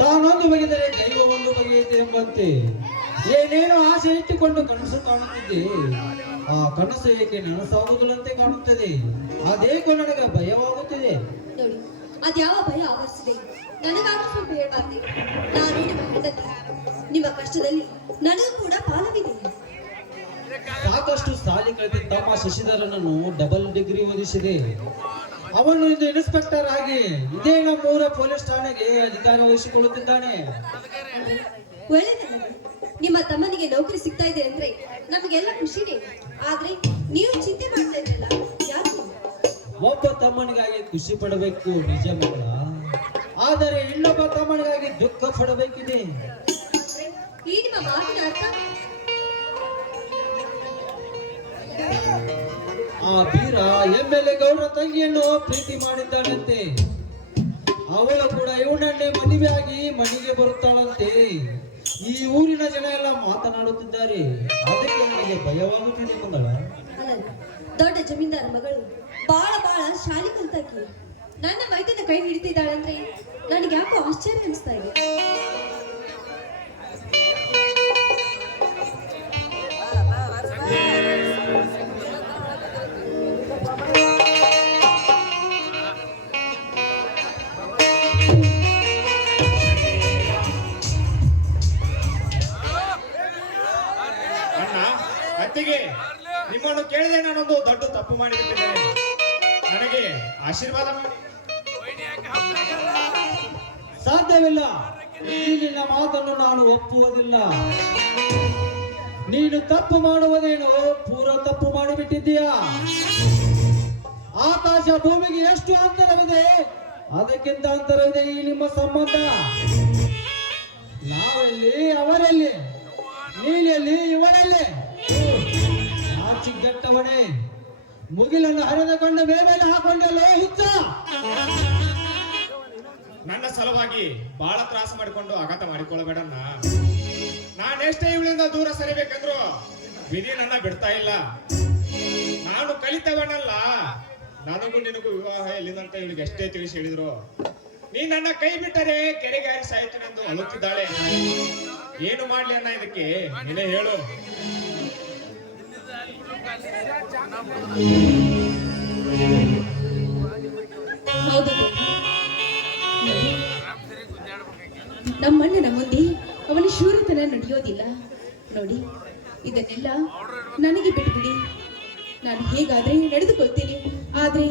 ತಾನೊಂದು ಬಗೆದರೆ ದೈವ ಒಂದು ಬಗೆಯಿದೆ ಎಂಬಂತೆ ಏನೇನೋ ಆಸೆ ಇಟ್ಟುಕೊಂಡು ಕನಸು ಕಾಣುತ್ತಿದ್ದೆ. ಆ ಕನಸು ಏಕೆ ನನಸಾಗುವುದಿಲ್ಲಂತೆ ಕಾಣುತ್ತದೆ. ಅದೇಕೋ ನನಗೆ ಭಯವಾಗುತ್ತಿದೆ. ನೋಡಿ, ಅದ್ಯಾವ ಭಯ ಆವರಿಸಿದೆ ನನಗಾದ್ರೂ ಸ್ವಲ್ಪ ಹೇಳ್ಬಾರ್ದೆ. ನಾನು ನಿಮ್ಮ ಹೆಂಡತಿ. ನಿಮ್ಮ ಕಷ್ಟದಲ್ಲಿ ನನಗೂ ಕೂಡ ಪಾಲವಿದೆ. ಸಾಕಷ್ಟು ಸಾಲಿ ಕಳೆದ ತಮ್ಮ ಶಶಿಧರನನ್ನು ಡಬಲ್ ಡಿಗ್ರಿ ಓದಿಸಿದೆ. ಅವನು ಇಂದು ಇನ್ಸ್ಪೆಕ್ಟರ್ ಆಗಿ ಇದೇ ನಮ್ಮೂರ ಪೊಲೀಸ್ ಠಾಣೆಗೆ ಅಧಿಕಾರ ವಹಿಸಿಕೊಳ್ಳುತ್ತಿದ್ದಾನೆ. ಒಳ್ಳೆಯದಲ್ಲ, ನಿಮ್ಮ ತಮ್ಮನಿಗೆ ನೌಕರಿ ಸಿಗ್ತಾ ಇದೆ ಅಂದ್ರೆ ನಮಗೆಲ್ಲ ಖುಷಿನೇ. ಆದ್ರೆ ನೀವು ಚಿಂತೆ ಮಾಡ್ತಾ ಇದ್ರಲ್ಲ, ಯಾಕೆ? ಒಬ್ಬ ತಮ್ಮನಿಗಾಗಿ ಖುಷಿ ಪಡಬೇಕು ನಿಜ ಮಗಳ, ಆದರೆ ಇನ್ನೊಬ್ಬ ತಮ್ಮನಿಗಾಗಿ ದುಃಖ ಪಡಬೇಕಿದೆ. ಈ ನಿಮ್ಮ ಮಾತಿನ ಅರ್ಥ? ಆ ಬೀರ MLA ಗೌಡ್ರ ತಂಗಿಯನ್ನು ಪ್ರೀತಿ ಮಾಡಿದ್ದಾನಂತೆ. ಅವಳು ಕೂಡ ಇವನನ್ನೇ ಮದುವೆಯಾಗಿ ಮನೆಗೆ ಬರುತ್ತಾಳಂತೆ. ಈ ಊರಿನ ಜನ ಎಲ್ಲ ಮಾತನಾಡುತ್ತಿದ್ದಾರೆ. ಅದಕ್ಕೆ ನನಗೆ ಭಯವಾಗುತ್ತಿದೆ ಮಂಗಳ. ಅಲ್ಲ, ದೊಡ್ಡ ಜಮೀನ್ದಾರ ಮಗಳು ಬಾಳ ಶಾಲಿ ಕಲ್ತಾಕಿ ನನ್ನ ಮೈದನ ಕೈ ಹಿಡಿತಿದ್ದಾಳಂದ್ರೆ ನನಗೆ ಯಾಕೋ ಆಶ್ಚರ್ಯ ಅನಿಸ್ತಾ ಇದೆ. ಅತ್ತಿಗೆ, ನಿಮ್ಮನ್ನು ಕೇಳಿದೆ ನಾನೊಂದು ದೊಡ್ಡ ತಪ್ಪು ಮಾಡಿಬಿಟ್ಟಿದ್ದೇನೆ. ನನಗೆ ಆಶೀರ್ವಾದ ಮಾಡಿ. ಸಾಧ್ಯವಿಲ್ಲ, ನಿನ್ನ ಮಾತನ್ನು ನಾನು ಒಪ್ಪುವುದಿಲ್ಲ. ನೀನು ತಪ್ಪು ಮಾಡುವುದೇನೋ ಪೂರ ತಪ್ಪು ಮಾಡಿಬಿಟ್ಟಿದ್ದೀಯಾ. ಆಕಾಶ ಭೂಮಿಗೆ ಎಷ್ಟು ಅಂತರವಿದೆ, ಅದಕ್ಕಿಂತ ಅಂತರವಿದೆ ಈ ನಿಮ್ಮ ಸಂಬಂಧ. ನಾವೆಲ್ಲಿ, ಅವರೆಲ್ಲಿ, ನೀನೆಲ್ಲಿ, ಇವನಲ್ಲಿ. ಚಿಗ್ಗಟ್ಟವನೇ, ಮುಗಿಲನ್ನು ಹರಿದುಕೊಂಡ ಮೇಲೆ ಹಾಕೊಂಡಲ್ಲೋ ಹುಚ್ಚ. ನನ್ನ ಸಲುವಾಗಿ ಬಹಳ ತ್ರಾಸ ಮಾಡಿಕೊಂಡು ಆಘಾತ ಮಾಡಿಕೊಳ್ಳಬೇಡಣ್ಣ. ನಾನೆಷ್ಟೇ ಇವಳಿಂದ ದೂರ ಸರಿಬೇಕಂದ್ರು ವಿಧಿ ನನ್ನ ಬಿಡ್ತಾ ಇಲ್ಲ. ನಾನು ಕಲಿತವನಲ್ಲ. ನನಗೂ ನಿನಗೂ ವಿವಾಹ ಎಲ್ಲಿದಂತ ಇವಳಿಗೆ ಎಷ್ಟೇ ತಿಳಿಸಿ ಹೇಳಿದ್ರು, ನೀ ನನ್ನ ಕೈ ಬಿಟ್ಟರೆ ಕೆರೆಗೆ ಹಾರಿ ಸಾಯ್ತೀನೆಂದು ಅಳುತ್ತಿದ್ದಾಳೆ. ಏನು ಮಾಡ್ಲಿ ಅಣ್ಣ ಇದಕ್ಕೆ, ನೀನೇ ಹೇಳು. ಹೌದು, ನಮ್ಮಣ್ಣನ ಮುಂದೆ ಅವನ ಶೂರತನ ನಡೆಯೋದಿಲ್ಲ. ನೋಡಿ, ಇದನ್ನೆಲ್ಲ ನನಗೆ ಬಿಟ್ಬಿಡಿ. ನಾನು ಹೇಗಾದ್ರೆ ನಡೆದುಕೊಳ್ತೇನೆ. ಆದ್ರೆ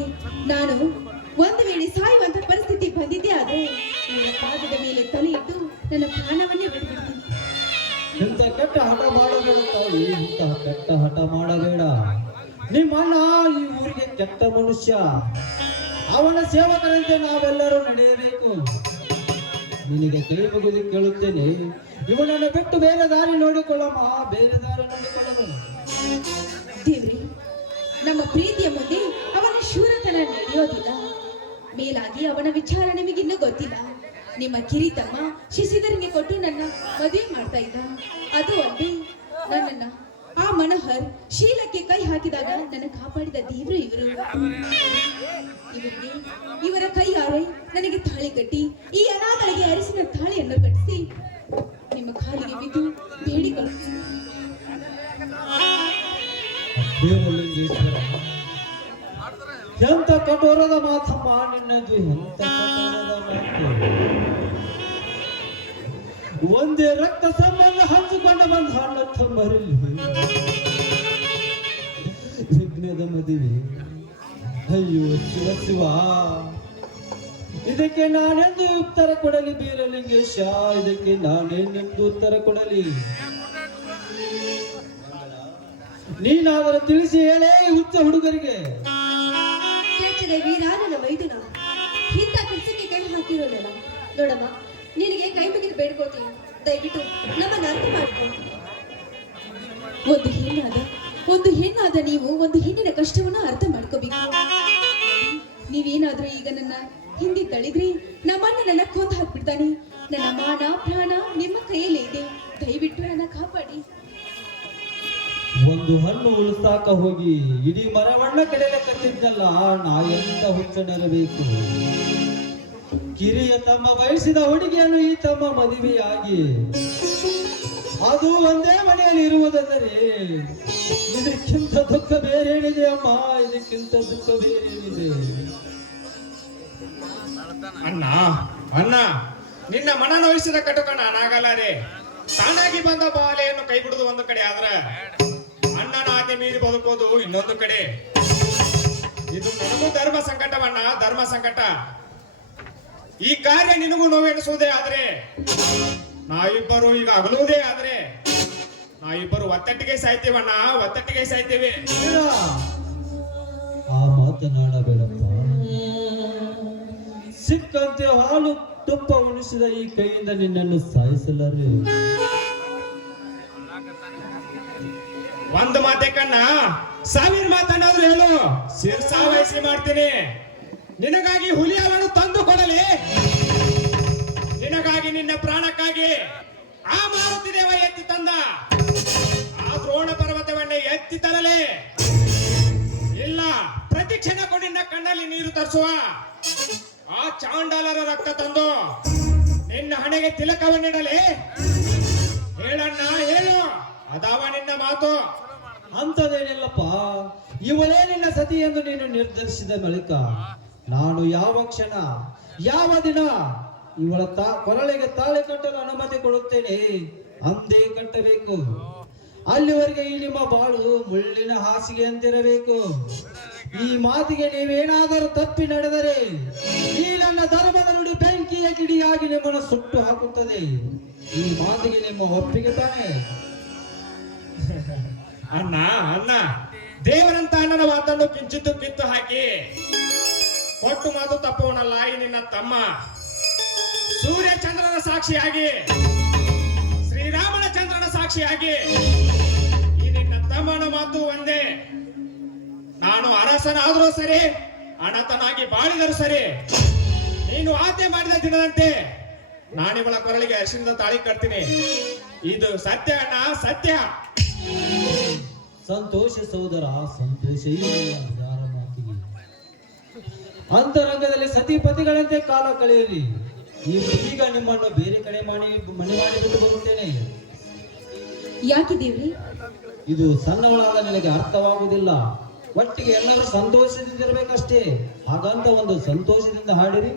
ನಾನು ಒಂದು ವೇಳೆ ಸಾಯುವಂತ ಪರಿಸ್ಥಿತಿ ಬಂದಿದ್ದೆ ಆದ್ರೆ ನನ್ನ ಪಾದದ ಮೇಲೆ ತಲೆ ಇಟ್ಟು ನನ್ನ ಪ್ರಾಣವನ್ನೇ ಬಿಟ್ಬಿಡ್ತೀನಿ. ಇಂಥ ಕೆಟ್ಟ ಹಠ ಮಾಡಬೇಡ ತಾಯಿ, ಇಂತಹ ಕೆಟ್ಟ ಹಠ ಮಾಡಬೇಡ. ನಿಮ್ಮ ಅಣ್ಣ ಈ ಊರಿಗೆ ಕೆಟ್ಟ ಮನುಷ್ಯ. ಅವನ ಸೇವಕರಂತೆ ನಾವೆಲ್ಲರೂ ನಡೆಯಬೇಕು. ನಿನಗೆ ಕೈ ಮುಗಿದು ಕೇಳುತ್ತೇನೆ, ಇವನನ್ನು ಬಿಟ್ಟು ಬೇರೆ ದಾರಿ ನೋಡಿಕೊಳ್ಳಮ್ಮ, ಬೇರೆ ದಾರಿ ನೋಡಿಕೊಳ್ಳಲು. ದೇವ್ರಿ, ನಮ್ಮ ಪ್ರೀತಿಯ ಮುಂದೆ ಅವನ ಶೂರತನ ನಡೆಯೋದಿಲ್ಲ. ಮೇಲಾಗಿ ಅವನ ವಿಚಾರ ನಿಮಗಿನ್ನೂ ಗೊತ್ತಿಲ್ಲ. ನಿಮ್ಮ ಕಿರಿತಮ್ಮ ಶಶಿಧರ್ಗೆ ಕೊಟ್ಟು ನನ್ನ ಮದುವೆ ಮಾಡ್ತಾ ಇದ್ದ. ಅದು ಅಲ್ಲದೆ ನನ್ನನ್ನ ಆ ಮನೋಹರ್ ಶೀಲಕ್ಕೆ ಕೈ ಹಾಕಿದಾಗ ನನ್ನ ಕಾಪಾಡಿದ ದೇವರು ಇವರು. ಇವರ ಕೈಯಾರೆ ನನಗೆ ತಾಳಿ ಕಟ್ಟಿ ಈ ಅನಾಥಳಿಗೆ ಅರಿಸಿನ ತಾಳಿಯನ್ನು ಕಟ್ಟಿಸಿ ನಿಮ್ಮ ಕಾಲಿಗೆ ಬಿದ್ದು ಬೇಡಿಕೊಳ್ಳು. ಎಂತ ಕಠೋರದ ಮಾತಮ್ಮ ನಿನ್ನದು, ಎಂತ ಕಠೋರದ ಮಾತು. ಒಂದೇ ರಕ್ತ ಸಂಬಂಧ ಹಂಚಿಕೊಂಡ ಬಂದ ಹಣ್ಣ ತುಂಬರಿಲ್ಲ ವಿಘ್ನದ ಮದುವೆ. ಅಯ್ಯೋ ಶಿವ ಶಿವ, ಇದಕ್ಕೆ ನಾನೆಂದು ಉತ್ತರ ಕೊಡಲಿ ಬೀರಲಿಂಗೇಶ, ಇದಕ್ಕೆ ನಾನೇನೆಂದು ಉತ್ತರ ಕೊಡಲಿ? ನೀನಾದರೂ ತಿಳಿಸಿ ಹೇಳೇ ಹುಚ್ಚ ಹುಡುಗರಿಗೆ. ವೀರ ನನ್ನ ಮೈದುನ ಇಂಥ ಕೆಲಸಕ್ಕೆ ಕೈ ಹಾಕಿರೋಲ್ಲ. ನೋಡಮ್ಮ, ನಿನಗೆ ಕೈ ಮುಗಿದು ಬೇಡ್ಕೊಳ್ತೀನಿ, ದಯವಿಟ್ಟು ನಮ್ಮನ್ನ ಅರ್ಥ ಮಾಡ್ಕೊ. ಒಂದು ಹೆಣ್ಣಾದ ನೀವು ಒಂದು ಹೆಣ್ಣಿನ ಕಷ್ಟವನ್ನು ಅರ್ಥ ಮಾಡ್ಕೋಬೇಕು. ನೀವೇನಾದ್ರೂ ಈಗ ನನ್ನ ಹಿಂದೆ ತಳಿದ್ರಿ ನಮ್ಮಣ್ಣ ನನ್ನ ಕೊಂದು ಹಾಕ್ಬಿಡ್ತಾನೆ. ನನ್ನ ಮಾನ ಪ್ರಾಣ ನಿಮ್ಮ ಕೈಯಲ್ಲೇ ಇದೆ, ದಯವಿಟ್ಟು ನನ್ನ ಕಾಪಾಡಿ. ಒಂದು ಹಣ್ಣು ಉಳಿಸಾಕ ಹೋಗಿ ಇಡೀ ಮರವಣ್ಣ ಕಡೆಯಲ್ಲ ಕತ್ತಿದ್ದಲ್ಲ, ನಾ ಎಂತ ಹುಚ್ಚನಿರಬೇಕು. ಕಿರಿಯ ತಮ್ಮ ಬಯಸಿದ ಹುಡುಗಿಯನ್ನು ಈ ತಮ್ಮ ಮದುವೆಯಾಗಿ ಅದು ಒಂದೇ ಮನೆಯಲ್ಲಿ ಇರುವುದೆಂದರೆ ಇದಕ್ಕಿಂತ ದುಃಖ ಬೇರೇನಿದೆ ಅಮ್ಮ, ಇದಕ್ಕಿಂತ ದುಃಖ ಬೇರೇನಿದೆ. ಅಣ್ಣ ಅಣ್ಣ, ನಿನ್ನ ಮನ ನೋಯಿಸಿದ ಕಟುಕ ನಾನಾಗಲಾರೆ. ತಾನಾಗಿ ಬಂದ ಬಾಲೆಯನ್ನು ಕೈ ಬಿಡುವುದು ಒಂದು ಕಡೆ ಆದ್ರ ಅಣ್ಣನ ಆಜ್ಞೆ ಮೀರಿ ಬದುಕೋದು ಇನ್ನೊಂದು ಕಡೆ. ಇದು ನನಗೂ ಧರ್ಮ ಸಂಕಟವಣ್ಣ, ಧರ್ಮ ಸಂಕಟ. ಈ ಕಾರ್ಯ ನಿನಗೂ ನೋವೆನಿಸುವುದೇ ಆದ್ರೆ, ನಾವಿಬ್ಬರು ಈಗ ಅಗಲುವುದೇ ಆದ್ರೆ, ನಾವಿಬ್ಬರು ಒತ್ತಟ್ಟಿಗೆ ಸಾಯ್ತೇವಣ್ಣ, ಒತ್ತಟ್ಟಿಗೆ ಸಾಯ್ತೇವೆ. ಬೇಡ, ಆ ಮಾತನಾಡಬೇಡಪ್ಪ. ಸಿಕ್ಕಂತೆ ಹಾಲು ತುಪ್ಪ ಉಣಿಸಿದ ಈ ಕೈಯಿಂದ ನಿನ್ನನ್ನು ಸಾಯಿಸಲಾರೆ. ಒಂದು ಮಾತೆ ಕಣ್ಣ, 1000 ಮಾತನ್ನಾದ್ರೂ ಹೇಳು, ಶಿರ್ಸಾವಹಿಸಿ ಮಾಡ್ತೀನಿ. ನಿನಗಾಗಿ ಹುಲಿ ಹಾಲನ್ನು ತಂದು ಕೊಡಲಿ, ನಿನಗಾಗಿ ನಿನ್ನ ಪ್ರಾಣಕ್ಕಾಗಿ ಆ ಮಾರುತಿ ದೇವ ಎತ್ತಿ ತಂದ ಆ ದ್ರೋಣ ಪರ್ವತವನ್ನೇ ಎತ್ತಿ ತರಲಿ. ಇಲ್ಲ, ಪ್ರತಿ ಕ್ಷಣಕ್ಕೂ ನಿನ್ನ ಕಣ್ಣಲ್ಲಿ ನೀರು ತರಿಸುವ ಆ ಚಾಂಡಾಲರ ರಕ್ತ ತಂದು ನಿನ್ನ ಹಣೆಗೆ ತಿಲಕವನ್ನಿಡಲಿ. ಹೇಳಣ್ಣ ಹೇಳು, ಅದಾವ ನಿನ್ನ ಮಾತು. ಅಂತದೇನಿಲ್ಲಪ್ಪ, ಇವಳೇ ನಿನ್ನ ಸತಿ ಎಂದು ನೀನು ನಿರ್ಧರಿಸಿದ ಬಳಿಕ ನಾನು ಯಾವ ಕ್ಷಣ ಯಾವ ದಿನ ಇವಳ ಕೊರಳಿಗೆ ತಾಳಿ ಕಟ್ಟಲು ಅನುಮತಿ ಕೊಡುತ್ತೇನೆ ಅಂದೇ ಕಟ್ಟಬೇಕು. ಅಲ್ಲಿವರೆಗೆ ಈ ನಿಮ್ಮ ಬಾಳು ಮುಳ್ಳಿನ ಹಾಸಿಗೆ ಅಂತಿರಬೇಕು. ಈ ಮಾತಿಗೆ ನೀವೇನಾದರೂ ತಪ್ಪಿ ನಡೆದರೆ ಈ ನನ್ನ ಧರ್ಮದ ನುಡಿ ಬೆಂಕಿಯ ಕಿಡಿಯಾಗಿ ನಿಮ್ಮನ್ನು ಸುಟ್ಟು ಹಾಕುತ್ತದೆ. ಈ ಮಾತಿಗೆ ನಿಮ್ಮ ಒಪ್ಪಿಗೆ ತಾನೇ? ಅಣ್ಣ ಅಣ್ಣ, ದೇವರಂತ ಅಣ್ಣನ ಮಾತನ್ನು ಕಿಂಚಿತ್ತು ಕಿತ್ತು ಹಾಕಿ ಕೊಟ್ಟು ಮಾತು ತಪ್ಪವನಲ್ಲ ಈ ನಿನ್ನ ತಮ್ಮ. ಸೂರ್ಯ ಚಂದ್ರನ ಸಾಕ್ಷಿಯಾಗಿ, ಶ್ರೀರಾಮನ ಚಂದ್ರನ ಸಾಕ್ಷಿಯಾಗಿ ಈ ನಿನ್ನ ತಮ್ಮನ ಮಾತು ಒಂದೇ. ನಾನು ಅರಸನಾದರೂ ಸರಿ, ಅಣತನಾಗಿ ಬಾಳಿದರೂ ಸರಿ, ನೀನು ಆಜ್ಞೆ ಮಾಡಿದ ದಿನದಂತೆ ನಾನಿವಳ ಕೊರಳಿಗೆ ಅರಿಶಿಣದ ತಾಳಿ ಕಟ್ತೀನಿ. ಇದು ಸತ್ಯ ಅಣ್ಣ, ಸತ್ಯ. ಸಂತೋಷ ಸೋದರ, ಸಂತೋಷ. ಯಾರ ಮಾತಿಗೆ ಅಂತರಂಗದಲ್ಲಿ ಸತಿಪತಿಗಳಂತೆ ಕಾಲ ಕಳೆಯಿರಿ. ಈಗ ನಿಮ್ಮನ್ನು ಬೇರೆ ಕಡೆ ಮನೆ ಮಾಡಿಬಿಟ್ಟು ಬರುತ್ತೇನೆ. ಯಾಕೆ ದೇವ್ರಿ? ಇದು ಸಣ್ಣವಳಾದ ನಿನಗೆ ಅರ್ಥವಾಗುವುದಿಲ್ಲ. ಒಟ್ಟಿಗೆ ಎಲ್ಲರೂ ಸಂತೋಷದಿಂದಿರಬೇಕಷ್ಟೇ. ಹಾಗಂತ ಒಂದು ಸಂತೋಷದಿಂದ ಹಾಡಿರಿ.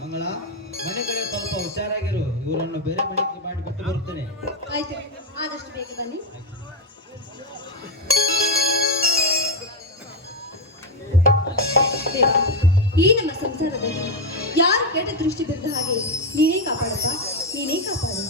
ಮಂಗಳ, ಮನೆ ಕಡೆ ಸ್ವಲ್ಪ ಹುಷಾರಾಗಿರು. ಇವರನ್ನು ಬೇರೆ ಮನೆಗೆ ಮಾಡಿ ಬಿಟ್ಟು ಬರುತ್ತೇನೆ. ಆಯ್ತು, ಆದಷ್ಟು ಬೇಗ ಬನ್ನಿ. ದೇವ, ಈ ನಮ್ಮ ಸಂಸಾರದಲ್ಲಿ ಯಾರು ಕೆಟ್ಟ ದೃಷ್ಟಿ ಬಿದ್ದ ಹಾಗೆ ನೀನೇ ಕಾಪಾಡಪ್ಪ, ನೀನೇ ಕಾಪಾಡು.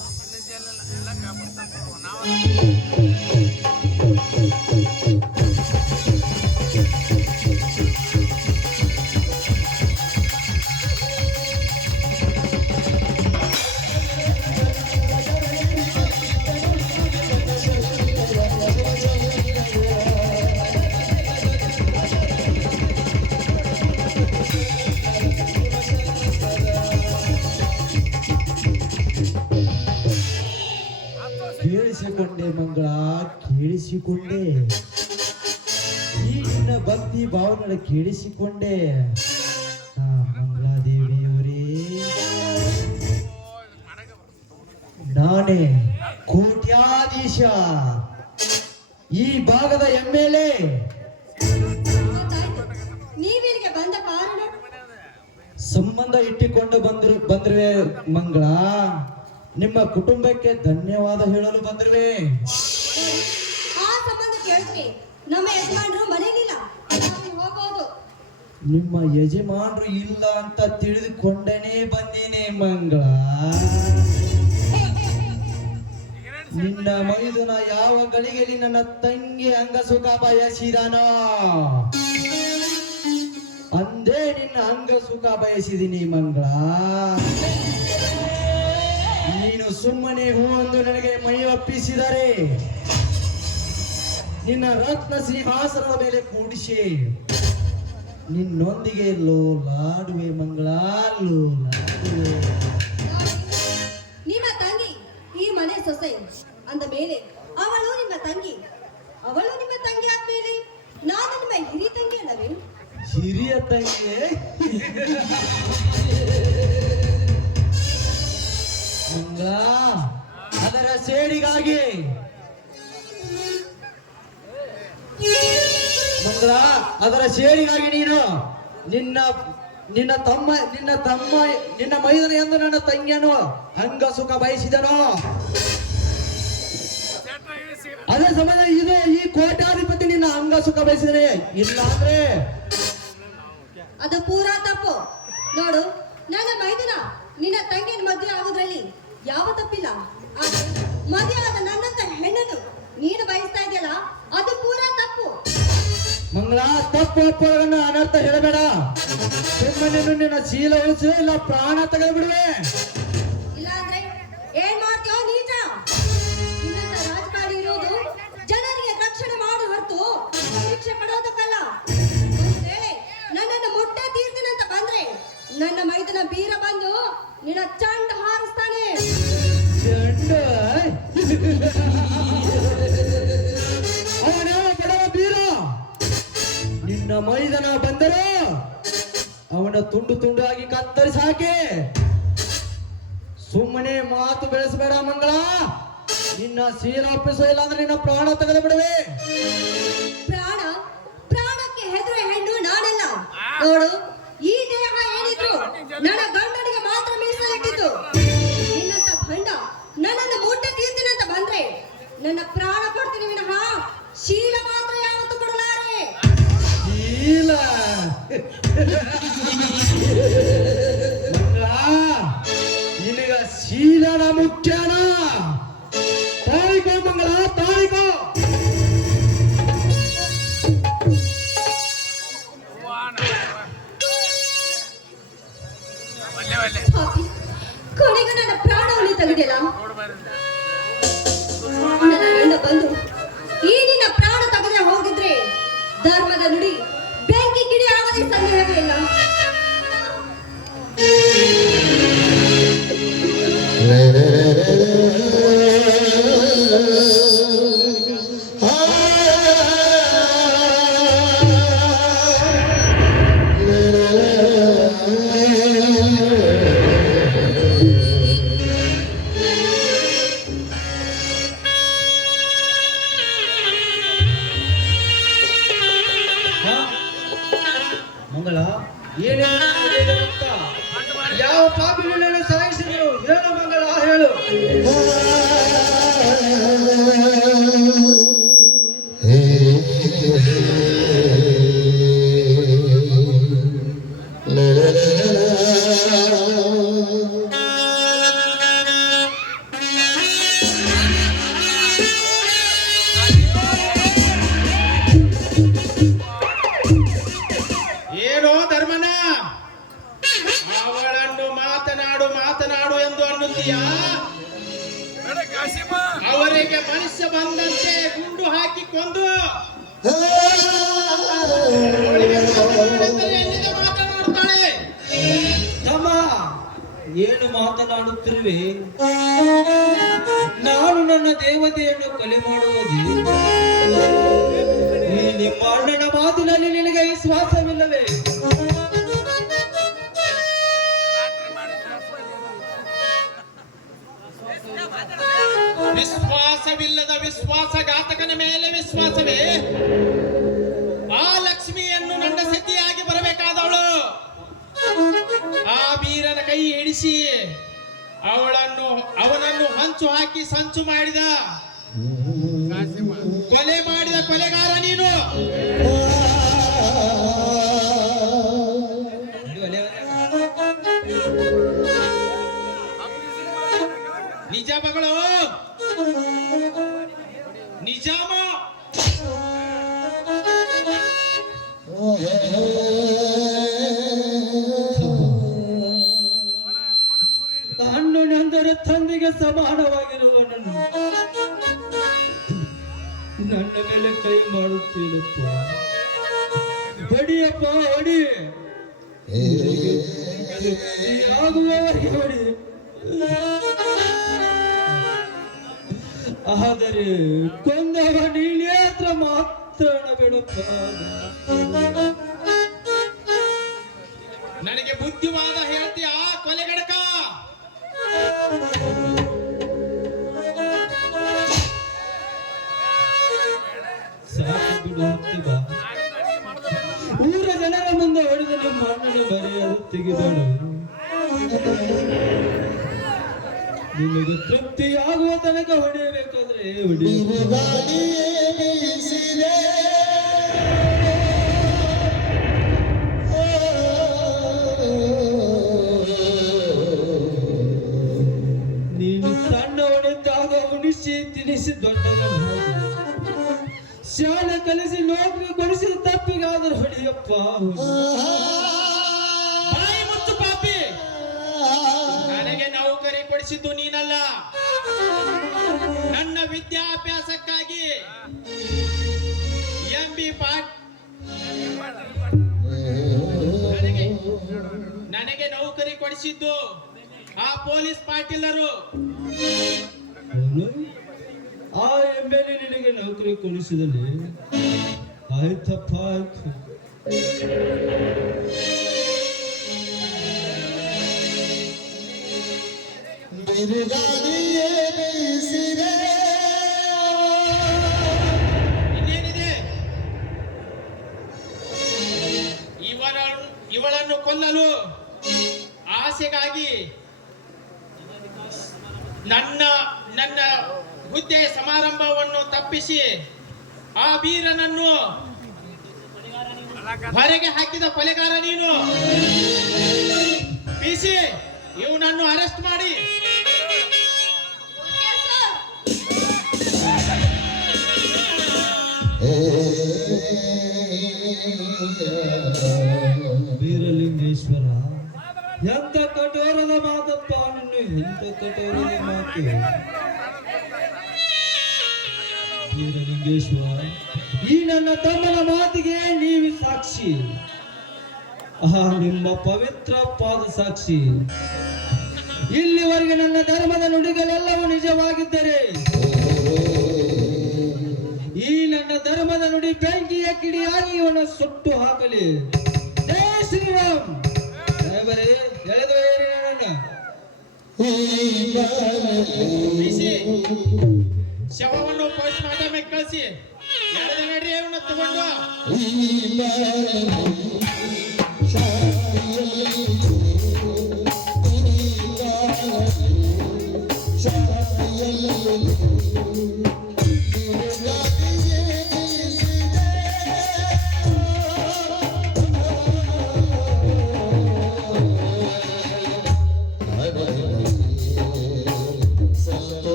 ಕೇಳಿಸಿಕೊಂಡೆ ಮಂಗಳ, ಕೇಳಿಸಿಕೊಂಡೆ. ಈ ನಿನ್ನ ಭಕ್ತಿ ಭಾವನೆ ಕೇಳಿಸಿಕೊಂಡೆ. ಮಂಗಳಾದೇವಿಯವರೇ, ನಾನೇ ಕೋಟ್ಯಾಧೀಶ, ಈ ಭಾಗದ MLA. ನೀವಿಲ್ಲಿಗೆ ಬಂದ ಕಾರಣ? ಸಂಬಂಧ ಇಟ್ಟುಕೊಂಡು ಬಂದ್ರವೆ ಮಂಗಳ. ನಿಮ್ಮ ಕುಟುಂಬಕ್ಕೆ ಧನ್ಯವಾದ ಹೇಳಲು ಬಂದ್ರವೆ. ಆ ಸಂಬಂಧ ಕೇಳಿದ್ರೆ ನಮ್ಮ ಯಜಮಾನರು ಮನೇಲಿಲ್ಲ, ಹೋಗೋದು. ನಿಮ್ಮ ಯಜಮಾನರು ಇಲ್ಲ ಅಂತ ತಿಳಿದುಕೊಂಡನೇ ಬಂದೇನೆ ಮಂಗಳ. ನಿನ್ನ ಮೈದುನ ಯಾವ ಗಳಿಗೆಯಲ್ಲಿ ನನ್ನ ತಂಗಿ ಅಂಗ ಸುಖ ಬಯಸಿದನೋ ಅಂದೇ ನಿನ್ನ ಅಂಗ ಸುಖ ಬಯಸಿದೀನಿ ಮಂಗಳ. ನೀನು ಸುಮ್ಮನೆ ಹೂ ಎಂದು ನನಗೆ ಮೈ ಒಪ್ಪಿಸಿದರೆ ನಿನ್ನ ರತ್ನ ಸಿಂಹಾಸನದ ಮೇಲೆ ಕೂಡಿಸಿ ನಿನ್ನೊಂದಿಗೆ ಲೋಲಾಡುವೆ ಮಂಗಳ, ಲೋಲಾಡುವೆ. ನಿಮ್ಮ ತಂಗಿ ಈ ಮನೆ ಸೊಸೆ ಅಂದ ಮೇಲೆ ಅವಳು ನಿಮ್ಮ ತಂಗಿ, ಅವಳು ನಿಮ್ಮ ತಂಗಿ ಆದ್ಮೇಲೆ ನಾನು ನಿಮ್ಮ ಹಿರಿ ತಂಗಿ ಅಲ್ಲವೇ? ಹಿರಿಯ ತಂಗಿ ಮಂಗಳ, ಅದರ ಸೇಡಿಗಾಗಿ ಮಂಗಳ, ಅದರ ಸೇಡಿಗಾಗಿ ನೀನು ನಿನ್ನ ಮೈದನ ಎಂದು ನನ್ನ ತಂಗಿಯನ್ನು ಅಂಗ ಸುಖ ಬಯಸಿದನು. ಅದೇ ಸಮಯ ಇದು ಈ ಕೋಟ್ಯಾಧಿಪತಿ ನಿನ್ನ ಅಂಗ ಸುಖ ಬಯಸಿದರೆ, ಇಲ್ಲ ಅಂದ್ರೆ ಅದು ಪೂರಾ ತಪ್ಪು. ನೋಡು, ನನ್ನ ಮೈದುನ ನಿನ್ನ ತಂಗಿನ ಮದುವೆ ಆಗೋದ್ರಲ್ಲಿ ಯಾವ ತಪ್ಪಿಲ್ಲ. ಆದ್ರೆ ಮದುವೆ ಆದ ನನ್ನಂತ ಹೆಣ್ಣನ್ನು ನೀನು ಬಯಸ್ತಾ ಇದೆಯಲ್ಲ, ಅದು ಪೂರಾ ತಪ್ಪು. ಮಂಗಳ, ತಪ್ಪು ಒಪ್ಪುಗಳನ್ನು ಅನರ್ಥ ಹೇಳಬೇಡ. ಸುಮ್ಮನೆ ನಿನ್ನ ಶೀಲ ಉಳಿಸು, ಇಲ್ಲ ಪ್ರಾಣ ತೆಗೆದುಬಿಡುವೆ. ಇಲ್ಲ ಅಂದ್ರೆ ಏನ್ ಮಾಡ್ತೀಯೋ ನೀಚ? ನಿನ್ನಂತ ರಾಜಕಾರಣಿ ಇರೋದು ಜನರಿಗೆ ರಕ್ಷಣೆ ಮಾಡು ಹೊರತು ಶಿಕ್ಷೆ ಪಡೋದಕ್ಕಲ್ಲ. ಒಂದ್ ವೇಳೆ ನನ್ನನ್ನು ಮುಟ್ಟೆ ತೀರ್ತೀನಂತ ಬಂದ್ರೆ ನನ್ನ ಮೈದನ ಬೀರ ಬಂದು ನಿನ್ನ ಚಂಡ ಹಾರಿಸ್ತಾನೆ. ಚಂಡ ಅವನ ಬಡವ ಬೀರ. ನಿನ್ನ ಮೈದನ ಬಂದರೆ ಅವನ ತುಂಡು ತುಂಡಾಗಿ ಕತ್ತರಿಸಿ ಹಾಕಿ. ಸುಮ್ಮನೆ ಮಾತು ಬೆಳೆಸಬೇಡ ಮಂಗಳ. ನಿನ್ನ ಶೀಲ ಒಪ್ಪಿಸೋ, ಇಲ್ಲ ಅಂದ್ರೆ ನಿನ್ನ ಪ್ರಾಣ ತೆಗೆದು ಬಿಡುವೆ. ಪ್ರಾಣಕ್ಕೆ ಹೆದರುವ ಹೆಣ್ಣು ನಾನಲ್ಲ. ನೋಡು, ಈ ದೇಹ ಏನಿದ್ರು ನನ್ನ ಗಂಡನಿಗೆ ಮಾತ್ರ ಮೀಸಲಿಟ್ಟಿದ್ದು. ನಿನ್ನಂತ ಭಂಡ ನನ್ನನ್ನು ಮುಟ್ಟೆ ತೀರ್ತೀನಂತ ಬಂದ್ರೆ ನನ್ನ ಪ್ರಾಣ ಕೊಡ್ತೀನಿ ವಿನಃ ಶೀಲ ಮಾತ್ರ ಯಾವತ್ತೂ ಕೊಡಲಾರೆ. ಶೀಲ ನಿನಗ ಶೀಲನ ಮುಖ್ಯನ? ತಾಳಿಕೋ ಮಂಗಳ, ತಾಳಿಕೋ. ಮಂಗಳ ಏನೇನು ಗೊತ್ತಾ? ಯಾವ ಪಾಪಿಗಳನ್ನು ಸಾಯಿಸಿದ್ರು? ಹೇಳು ಮಂಗಳ, ಹೇಳು. ಏನೋ ಧರ್ಮನ, ಅವಳನ್ನು ಮಾತನಾಡು ಮಾತನಾಡು ಎಂದು ಅನ್ನುತ್ತೀಯಾ? ಅವರಿಗೆ ಮನುಷ್ಯ ಬಂದಂತೆ ಗುಂಡು ಹಾಕಿ ಕೊಂದು ಅವಳಿಗೆ ಮಾತನಾಡುತ್ತಾರೆ ಎಲ್ಲಿದೆ ಮಾತನಾಡುತ್ತಾಳೆ? ತಮ್ಮ, ಏನು ಮಾತನಾಡುತ್ತಿರುವೆ? ನಾನು ನನ್ನ ದೇವತೆಯನ್ನು ಕೊಲೆ ಮಾಡುವುದು ಈ ನಿಮ್ಮ ಅಣ್ಣನ ಮಾತಿನಲ್ಲಿ ನಿನಗೆ ವಿಶ್ವಾಸವಿಲ್ಲವೇ? ವಿಶ್ವಾಸವಿಲ್ಲದ ವಿಶ್ವಾಸಘಾತಕನ ಮೇಲೆ ವಿಶ್ವಾಸವೇ? ಆ ಲಕ್ಷ್ಮಿಯನ್ನು ನನ್ನ ಸತಿಯಾಗಿ ಬರಬೇಕಾದವಳು ಆ ಬೀರನ ಕೈ ಹಿಡಿಸಿ ಅವನನ್ನು ಹಂಚು ಹಾಕಿ ಸಂಚು ಮಾಡಿದ ಕೊಲೆ ಮಾಡಿದ ಕೊಲೆಗಾರ ನೀನು. ನಿಜ ಮಗಳು, ನಿಜಾಮ. ಅಣ್ಣನೆಂದರೆ ತಂದೆಗೆ ಸಮಾನವಾಗಿರುವ ನನ್ನ ಮೇಲೆ ಕೈ ಮಾಡುತ್ತೀನಪ್ಪ. ಹೊಡಿಯಪ್ಪ, ಹೊಡಿ, ಆಗುವವರೆಗೆ ಹೊಡಿ. ಆದರೆ ಕೊಂದವ ನೀನೇ ಹತ್ರ ಮಾತಾಡಬೇಡಪ್ಪ. ನನಗೆ ಬುದ್ಧಿವಾದ ಹೇಳ್ತೀಯ ಕೊಲೆಗಡಕ? ಸಾಕು ಬಿಡು, ಹೋಗ್ತೀವ. ಊರ ಜನರ ಮುಂದೆ ಹೊಡೆದ ನಿಮ್ಮ ಅಣ್ಣನ ಮರೆಯದು ತೆಗೆದಳು. ನಿಮಗೆ ತೃಪ್ತಿಯಾಗುವ ತನಕ ಹೊಡೆಯಬೇಕಾದ್ರೆ ಹೊಡೆಯ. ನೀನು ಸಣ್ಣವನಿದ್ದಾಗ ಉಣಿಸಿ ತಿನಿಸಿ ದೊಡ್ಡವನು, ಶಾಲೆ ಕಲಿಸಿ ನೌಕರಿ ಕೊಡಿಸಿದ ತಪ್ಪಿಗಾದರೂ ಹೊಡೆಯಪ್ಪ. ಬಾಯಿ ಮುಚ್ಚು ಪಾಪಿ. ನನಗೆ ನೌಕರಿ ಕೊಡಿಸಿದ್ದು ನೀನಲ್ಲ, ನನ್ನ ವಿದ್ಯಾಭ್ಯಾಸಕ್ಕಾಗಿ ಎಂಬಿ ಪಾಟ್ ನನಗೆ ನೌಕರಿ ಕೊಡಿಸಿದ್ದು ಆ ಪೊಲೀಸ್ ಪಾಟೀಲರು. ಆ ಎಮ್ಮೆಲೆ ನಿನಗೆ ನೌಕರಿ ಕೊಡಿಸಿದಲ್ಲಿ ಆಯ್ತಪ್ಪ, ಆಯ್ತು. ಇನ್ನೇನಿದೆ? ಇವಳನ್ನು ಕೊಲ್ಲಲು ಆಸೆಗಾಗಿ ನನ್ನ ಹುದ್ದೆ ಸಮಾರಂಭವನ್ನು ತಪ್ಪಿಸಿ ಆ ಬೀರನನ್ನು ಹೊರಗೆ ಹಾಕಿದ ಕೊಲೆಗಾರ ನೀನು. ಪಿಸಿ, ಇವನನ್ನು ಅರೆಸ್ಟ್ ಮಾಡಿ. ಬೀರಲಿಂಗೇಶ್ವರ, ಎಂತ ಕಠೋರದ ಮಾತಪ್ಪ ನಿನ್ನು, ಎಂತ ಕಠೋರದ ಮಾತು. ಬೀರಲಿಂಗೇಶ್ವರ, ಈ ನನ್ನ ತಮ್ಮನ ಮಾತಿಗೆ ನೀವು ಸಾಕ್ಷಿ. ನಿಮ್ಮ ಪವಿತ್ರ ಪಾದ ಸಾಕ್ಷಿ. ಇಲ್ಲಿವರೆಗೆ ನನ್ನ ಧರ್ಮದ ನುಡಿಗಳೆಲ್ಲವೂ ನಿಜವಾಗಿದ್ದರೆ ಈ ನನ್ನ ಧರ್ಮದ ನುಡಿ ಬೆಂಕಿಯ ಕಿಡಿಯಾಗಿ ಇವನ ಸುಟ್ಟು ಹಾಕಲಿ. ಜೈ ಶ್ರೀರಾಮ್. ಶವವನ್ನು ಪೋಸ್ಟ್ ಮಾರ್ಟಮ್ ಕಳಿಸಿ ತಗೊಂಡು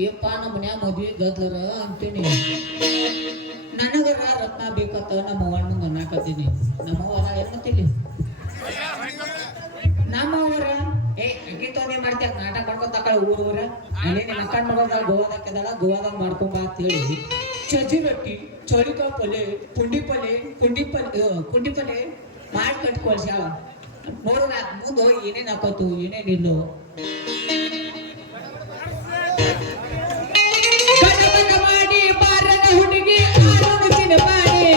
ಏಪ್ಪ ನಮ್ಮ ಮನ್ಯಾಗ ಮದ್ವೆ ಗದ್ಲರ ಅಂತೇನಿ ನನಗರ ರತ್ನ ಬೇಕತ್ತ ನಮ್ಮ ಅವ್ವಣ್ಣಂಗ ಅನ್ನಕತ್ತೀನಿ ನಮ್ಮವ್ವರ ಏನಂತೀನಿ ನಮ್ಮವ್ವರ ಗೀತೋನೆ ಮಾಡ್ತೀಯ ನಾಟಕ ಮಾಡ್ಕೊಂಡ್ ತಕಳ ಊರ ಅಲ್ಲಿ ನಿಮ್ಮ ಅಕ್ಕನ ಮಗಳ ಗೋವಾದಕ್ಕಿದಾಳ ಗೋವಾದಾಗ ಮಾಡ್ಕೊಂಬ ಅಂತ ಹೇಳಿ ಸಜ್ಜಿ ರೊಟ್ಟಿ ಚೌಳಿಕಾಯಿ ಪಲ್ಲೆ ಕುಂಡಿ ಪಲ್ಲೆ ಮಾಡಿ ಕಟ್ಕೊಳ್ಸ್ಯಾಳ ನೋಡು ನಾ ಮುಂದೆ ಹೋಗಿ ಏನೇನ್ ಹಾಕೋತು ಏನೇನಿಲ್ಲೋ ಮಾಡಿ ಬಾರನ ಹುಡುಗಿ ಆರೋಗ್ಯ ಮಾಡಿ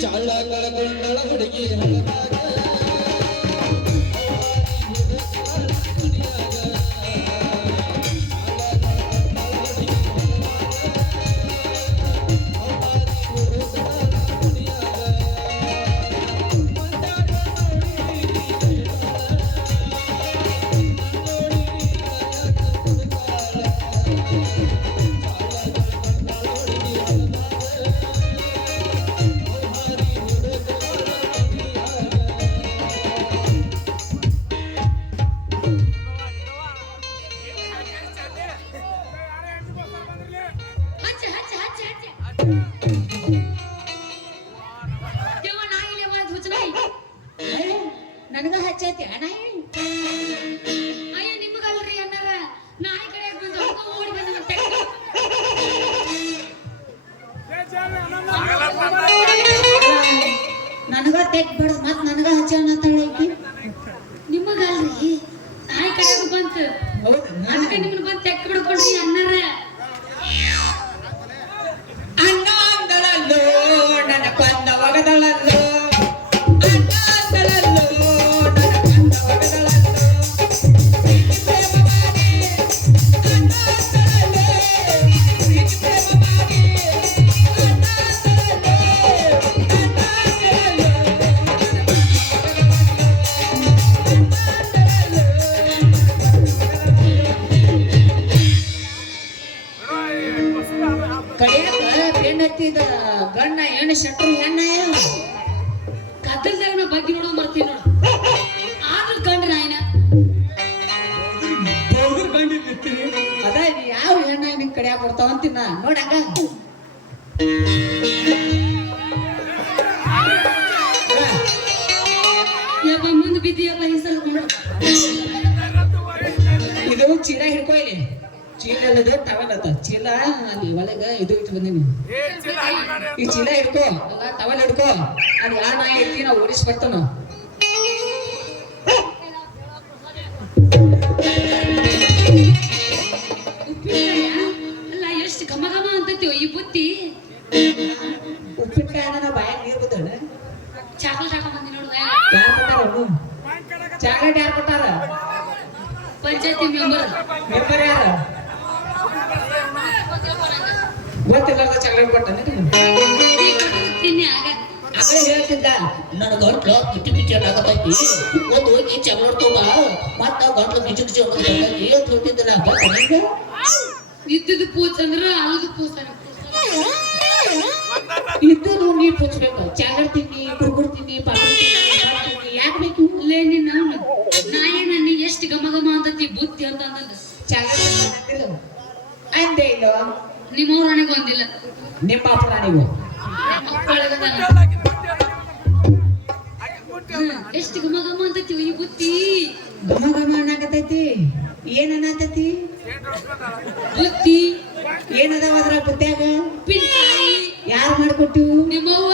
ಚಾಳ ಕಳಗೊಂಡಳ ಹುಡುಗಿ ನನಗ ಹಚ್ಚೈತಿ ನಾಯಿ ಅಯ್ಯೋ ನಿಮಗಲ್ರಿ ಅನ್ನಾರ ನಾಯಿ ಕಡೆ ಬಂದು ಓಡಿ ಬಂದ ನನಗ ತೆಗ್ ಬಿಡ ಮತ್ ನನಗ ಹಚ್ಚೋಣ ತಳಕಿ ನಿಮಗಲ್ರಿ ನಾಯಿ ಕಡೆ ಬಂತು ಅದಕ್ಕೆ ನಿಮ್ಮನ್ನ ಬಂದು ತೆಕ್ಕ ಬಿಡ್ಕೊಳ್ರಿ ಅನ್ನಾರ ಅಣ್ಣ ಅಂದಳಲ್ಲೋ ನನ್ನ ಕೊಂದ ಒಗದಳಲ್ಲೋ ಅಣ್ಣ ಅಂದಳಲ್ಲೋ ನನ್ನ ಕೊಂದ ಒಗದಳಲ್ಲೋ ಪ್ರೀತಿ ಪ್ರೇಮ ಮಾಡಿ ಅಣ್ಣ ಅಂದಳಲ್ಲೋ ಪ್ರೀತಿ ಪ್ರೇಮ ಮಾಡಿ ಅಣ್ಣ ಕಡಿಯಾಕ ಬೆನ್ನ ಹತ್ತಿದ ಗಣ್ಣ ಹೆಣ್ಣು ಶೆಟ್ರು ಹೆಣ್ಣ ಕತ್ತಲ್ದಾಗ ನಾ ಬಗ್ಗೆ ನೋಡೋ ಬರ್ತೀನಿ ನೋಡು ಆದ್ರೂ ಕಂಡ್ರಿ ನಾಯಿನ ಅದ ಯಾವ ಹೆಣ್ಣ ನಿನ್ ಕಡಿಯಾಕ ಬರ್ತಾವ ಅಂತಿನ ನೋಡಂಗ ಯಪ್ಪ ಮುಂದೆ ಬಿದ್ದೀಯಪ್ಪ ಹೆಸರು ಇದು ಚೀಲ ಹಿಡ್ಕೊ ಇಲ್ಲಿ ಚೀಲ ಅಲ್ಲದು ಟವಲ್ ಅತ್ತ ಚೀಲ ಅಲ್ಲಿ ಒಳಗ ಇದು ಇಟ್ಟು ಬಂದೀನಿ ಈ ಚೀಲ ಹಿಡ್ಕೊ ಅಲ್ಲ ಟವಲ್ ಹಿಡ್ಕೊ ಅಲ್ಲಿ ಯಾವ ನಾಯಿ ಐತಿ ನಾವು ಓಡಿಸಿ ಬರ್ತಾನ ಉಪ್ಪಿನಕಾಯ ಅಲ್ಲ ಎಷ್ಟು ಘಮ ಘಮ ಅಂತೈತಿ ಈ ಬುತ್ತಿ ಉಪ್ಪಿನಕಾಯಿನ ನಾವು ಬಾಯಾಗ ನೀರು ಬದ್ದಾಳ ಚಾಕ್ಲೇಟ್ ಹಾಕೊಂಡ್ ಬಂದಿ ನೋಡು ಯಾರು ಕೊಟ್ಟಾರ ಚಾಕ್ಲೇಟ್ ಯಾರು ಕೊಟ್ಟಾರ ಪಂಚಾಯತಿ ಮೆಂಬರ್ ಮೆಂಬರ್ ಯಾರ ಗೊತ್ತಿಲ್ಲಾರ್ದ ಚಾಕ್ಲೇಟ್ ಕೊಟ್ಟಾನೆ ತಿನ್ನಿ ಆಗ ಅದೇ ಹೇಳ್ತಿದ್ದ ನನ್ನ ಗಂಟ್ಲು ಕಿಟಿ ಕಿಟಿ ಆಗತೈತಿ ಒಂದು ಹೋಗಿ ಚಾಕ್ಲೇಟ್ ತಗೋ ಮತ್ತ ಗಂಟ್ಲು ಕಿಚಿ ಕಿಚಿ ಆಗತೈತಿ ಏನ್ ಹೇಳ್ತಿದ್ದಲ್ಲ ನಿಂಗ ಇದ್ದುದು ಪೂಜ್ ಅಂದ್ರ ಅಲ್ಲದು ಪೂಜ ಇದ್ದು ನೀ ಪುಚ್ಬೇಕು ಚಾಕ್ಲೇಟ್ ತಿನ್ನಿ ಕುರ್ಕುರ್ ತಿನ್ನಿ ಪಾಪಡ್ ತಿನ್ನಿ ಯಾಕೆ ಬೇಕು ಲೇ ನಿನ್ನ ನಾಯಿ ನನ್ನ ಎಷ್ಟು ಘಮ ಘಮ ಅಂತತಿ ಬುತ್ತಿ ಅಂತ ಅಂದದ ಚಾಕ್ಲೇಟ್ ಅಂದೆ ಇಲ್ಲ ನಿಮ್ಮವ್ರ ನನಗೆ ಒಂದಿಲ್ಲ ನಿಮ್ಮ ಪಾಪಡ ನೀವು ಎಷ್ಟು ಘಮ ಘಮ ಅಂತತಿ ಈ ಬುತ್ತಿ ಗಮ ಗಮ ಅನ್ನಕತೈತಿ ಏನ್ ಅನ್ನತೈತಿ ಬುತ್ತಿ ಏನದಾವ ಅದ್ರ ಬುತ್ತ್ಯಾಗ ಉಪ್ಪಿನಕಾಯಿ ಯಾರು ಮಾಡ್ಕೊಟ್ಟು ನಿಮ್ಮವ್ವ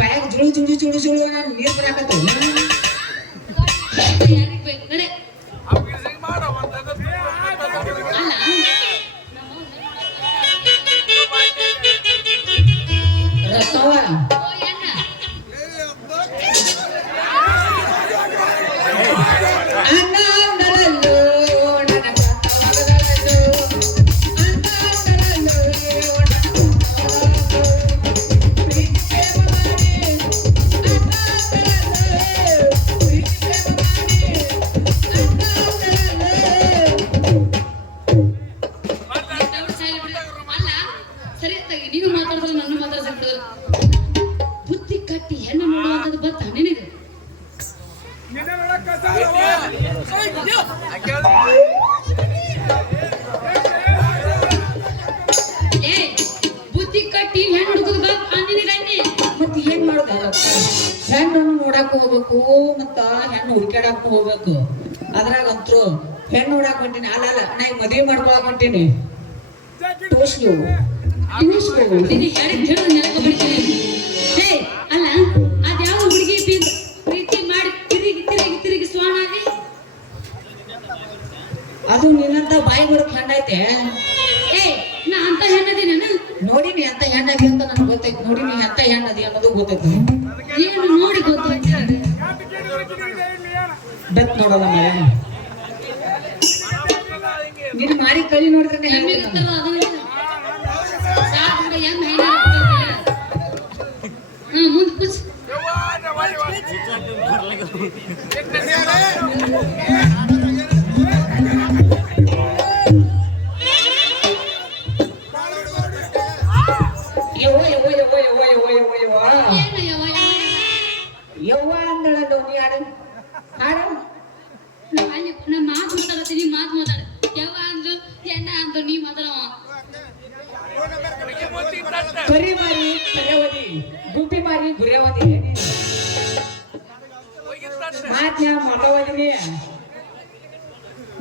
ಬಾಯಾಗ ಜುಳು ನಾನು ನೀರು ಬರಾಕತ್ತ ಯಾರಿಗ್ ಬೇಕು ನಡೆ ಅಲ್ಲ ರಕ್ಕವ ಓ ಎಣ್ಣ ಅಣ್ಣ ಅಂದರಲ್ಲೋ ನನ್ನ ಕಂದವಗದಳಲ್ಲೋ ಅಣ್ಣ ಅಂದರಲ್ಲೋ ನನ್ನ ಕಂದವಗದಳಲ್ಲೋ ಪ್ರೀತಿ ಪ್ರೇಮ ಮಾಡಿ ಅಣ್ಣ ಅಂದರಲ್ಲೋ ಸರಿ ಆತಾಗಿ ನೀನು ಮಾತಾಡಿದ್ರೆ ನನ್ನ ಮಾತಾಡ್ಸಕ್ ಬಿಡೋದು ಬುದ್ಧಿ ಕಟ್ಟಿ ಹೆಣ್ಣು ನೋಡುವಂಥದ್ದು ಬತ್ತ ನಿನಗೆ ಏ ಬುದ್ಧಿ ಕಟ್ಟಿ ಹೆಣ್ಣು ಹುಡುಗದ ಬತ್ತ ನಿನಗಣ್ಣಿ ಮತ್ತೆ ಏನ್ ಮಾಡುದ ಹೆಣ್ಣನ್ನು ನೋಡಾಕ ಹೋಗ್ಬೇಕು ಮತ್ತ ಹೆಣ್ಣು ಹುಡುಕಾಡಕ್ ಹೋಗ್ಬೇಕು ಅದ್ರಾಗಂತ್ರು ಹೆಣ್ಣು ನೋಡಾಕ್ ಹೊಂಟೀನಿ ಅಲ್ಲ ನಾ ಈಗ ಮದ್ವೆ ಮಾಡ್ಕೊಳಕ್ ಹೊಂಟೀನಿ ಟೋಸ್ಲು ನಿನಗೆ ಯಾರಿಗೆ ಹೇಳೋದು ನೆಲಕ್ಕೆ ಬರ್ತೀನಿ ಏ ಅಲ್ಲ ಅದ್ಯಾವ ಹುಡುಗಿ ಪ್ರೀತಿ ಮಾಡಿ ತಿರುಗಿ ತಿರುಗಿ ತಿರುಗಿ ಸ್ವಾಣಾಗಿ ಅದು ನಿನ್ನಂತ ಬಾಯಿ ಬಿಡಕ್ ಹೆಣ್ಣೈತೆ ಏ ನಾ ಅಂತ ಹೆಣ್ಣದಿ ನಾನು ನೋಡಿನಿ ಅಂತ ಹೆಣ್ಣದಿ ಅಂತ ನನಗೆ ಗೊತ್ತೈತಿ ನೋಡಿನಿ ಅಂತ ಹೆಣ್ಣದಿ ಅನ್ನೋದು ಗೊತ್ತೈತಿ ಏನು ನೋಡಿ ಗೊತ್ತಾಯ್ತು ಬೆತ್ ನೋಡಲ್ಲ ಮಳೆ ನಿನ್ ಮಾರಿ ಕಳಿ ನೋಡಿದ್ರೆ ಹೆಣ್ಣು ಮುಂದೆ ಕುಚ್ ಯವ್ವ ಯವ್ವ ಯವ್ವ ಯವ್ವ ಯವ್ವ ಯವ್ವ ಯವ್ವ ಏನು ಯಾವ ಯವ್ವ ಅಂದಳಲ್ಲ ನೀ ಹಾಡು ಹಾಡು ಅಲ್ಲಿ ನಾ ಮಾತು ಮಾತಾಡತ್ತೀನಿ ಮಾತು ಮಾತಾಡ ಯಾವ ಅಂದ್ರು ಎಣ್ಣ ಅಂದ್ರು ನೀ ಮಾತಾಡವ ಕರಿ ಮಾರಿ ಕರ್ಯವದಿ ಗುಬ್ಬಿ ಮಾರಿ ಗುರ್ಯವದಿ ಮಾತ್ನ್ಯಾ ಮಾಡವದಿನಿ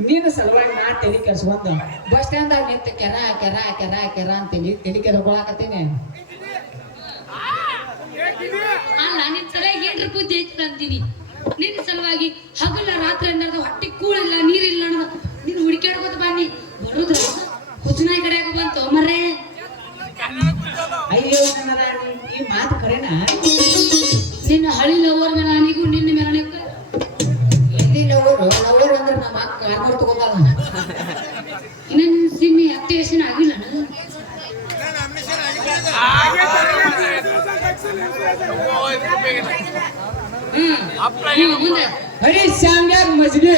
ನೀನು ಸಲುವಾಗಿ ನಾ ತಲೆ ಕೆಡ್ಸ್ಕೊಂಡ ಬಸ್ ಸ್ಟ್ಯಾಂಡ್ ನಿಂತ ಕೆರ ಕೆರ ಕೆರ ಕೆರ ಅಂತೇಳಿ ತಲೆ ಕೆರ್ಕೊಳಕತ್ತೀನಿ ಅಲ್ಲ ನಿನ್ ಸರಿಯಾಗಿ ಏನ್ರ ಬುದ್ಧಿ ಐತಿ ಅಂತೀನಿ ನಿನ್ನ ಸಲುವಾಗಿ ಹಗಲ ರಾತ್ರಿ ಅನ್ನೋದು ಹೊಟ್ಟೆ ಕೂಳಿಲ್ಲ ನೀರಿಲ್ಲ ಅನ್ನೋದು ನೀನು ಹುಡುಕಾಡ್ಕೋತ ಬನ್ನಿ ಬರೋದ್ರ ಹುಚ್ಚನಾಯಿ ಕಡೆಯಾಗ ಬಂತು ಮರ್ರೆ ಅಯ್ಯೋ ನನ್ನ ಈ ಮಾತು ಕರೆನಾ ನಿನ್ನ ಹಳಿ ಲವರ್ ಮೇಲೆ ನಾನಿಗೂ ನಿನ್ನ ಮೇಲೆ ಎಲ್ಲಿ ಲವರು ಅಂದ್ರೆ ನಮ್ಮ ಅಕ್ಕ ಕಾರ್ನೂರ್ ತಗೋತಾಳ ಇನ್ನ ನಿನ್ನ ಸಿಮ್ಮಿ ಆಕ್ಟಿವೇಶನ್ ಆಗಿಲ್ಲ ಮುಂದೆ ಹರಿ ಶಾಂಗ್ಯಾಗ ಮಜ್ಗೆ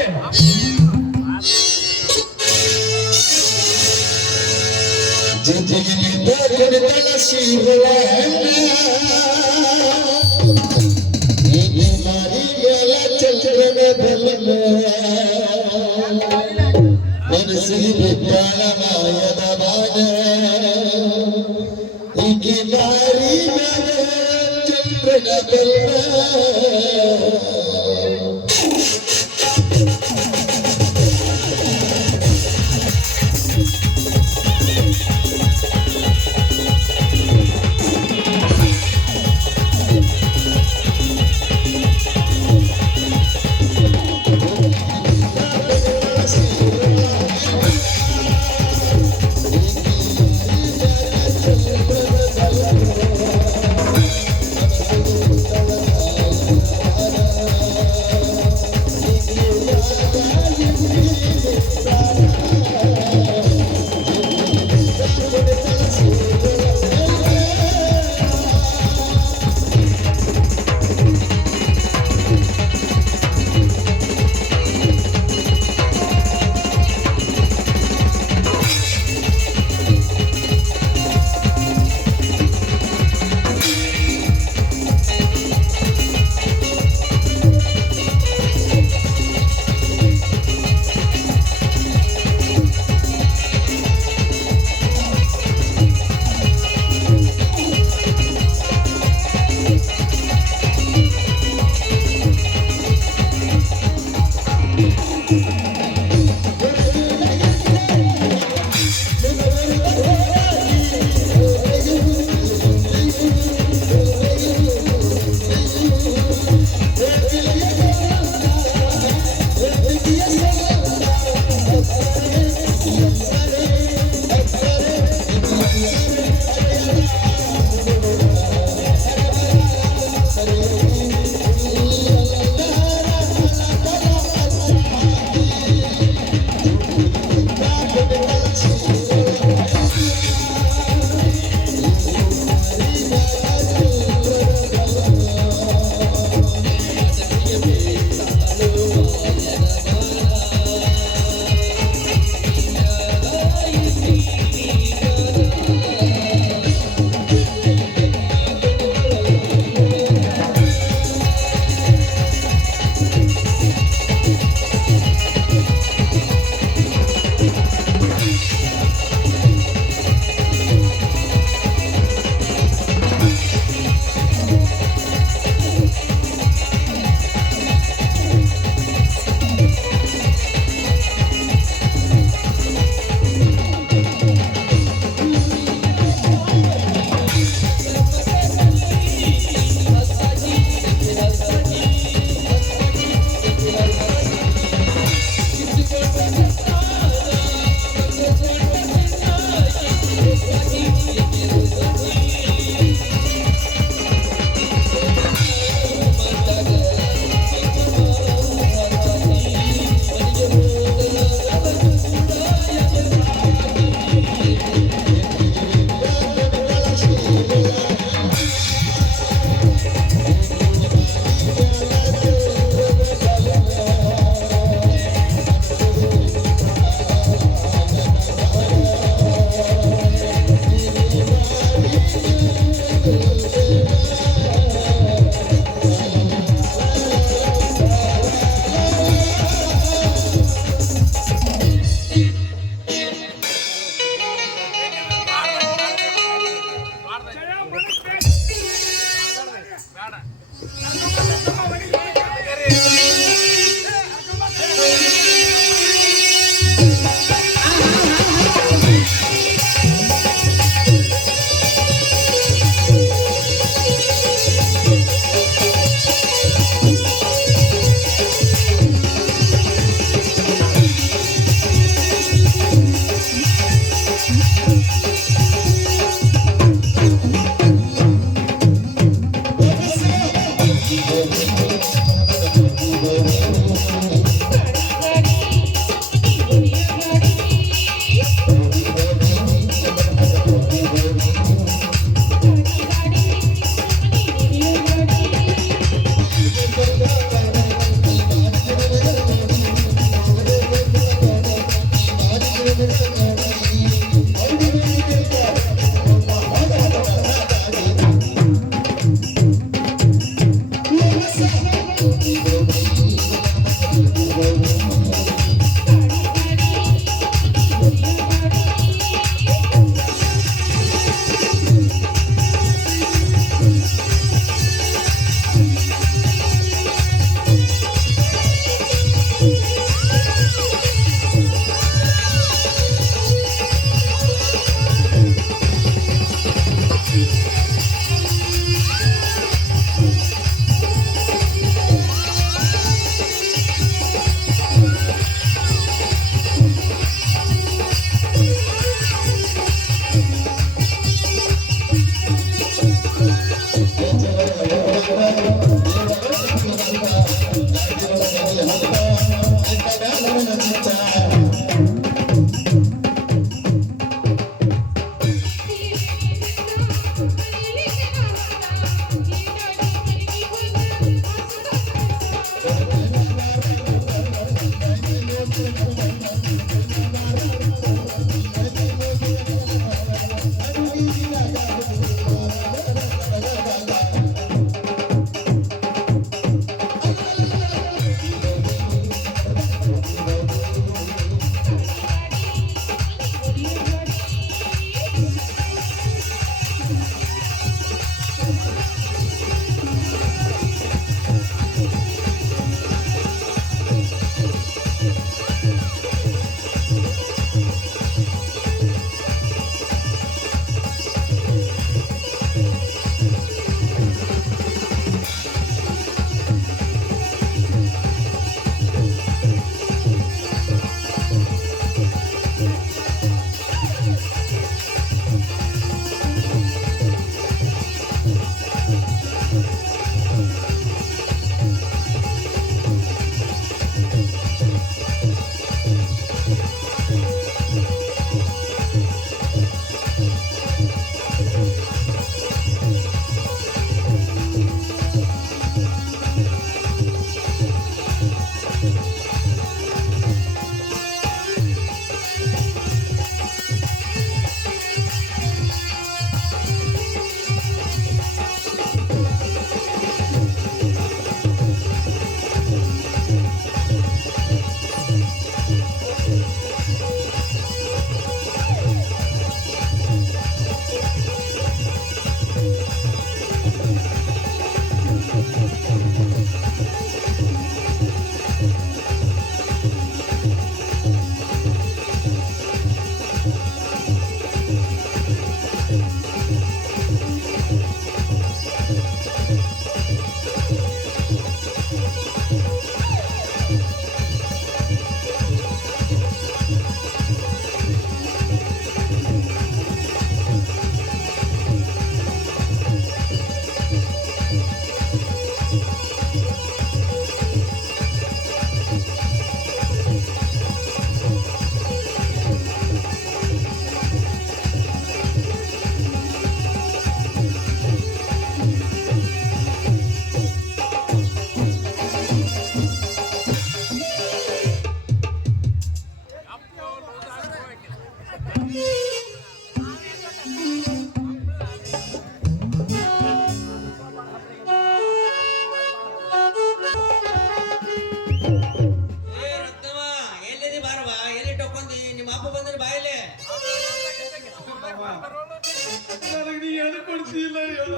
ಇಲ್ಲ ಹೇಳ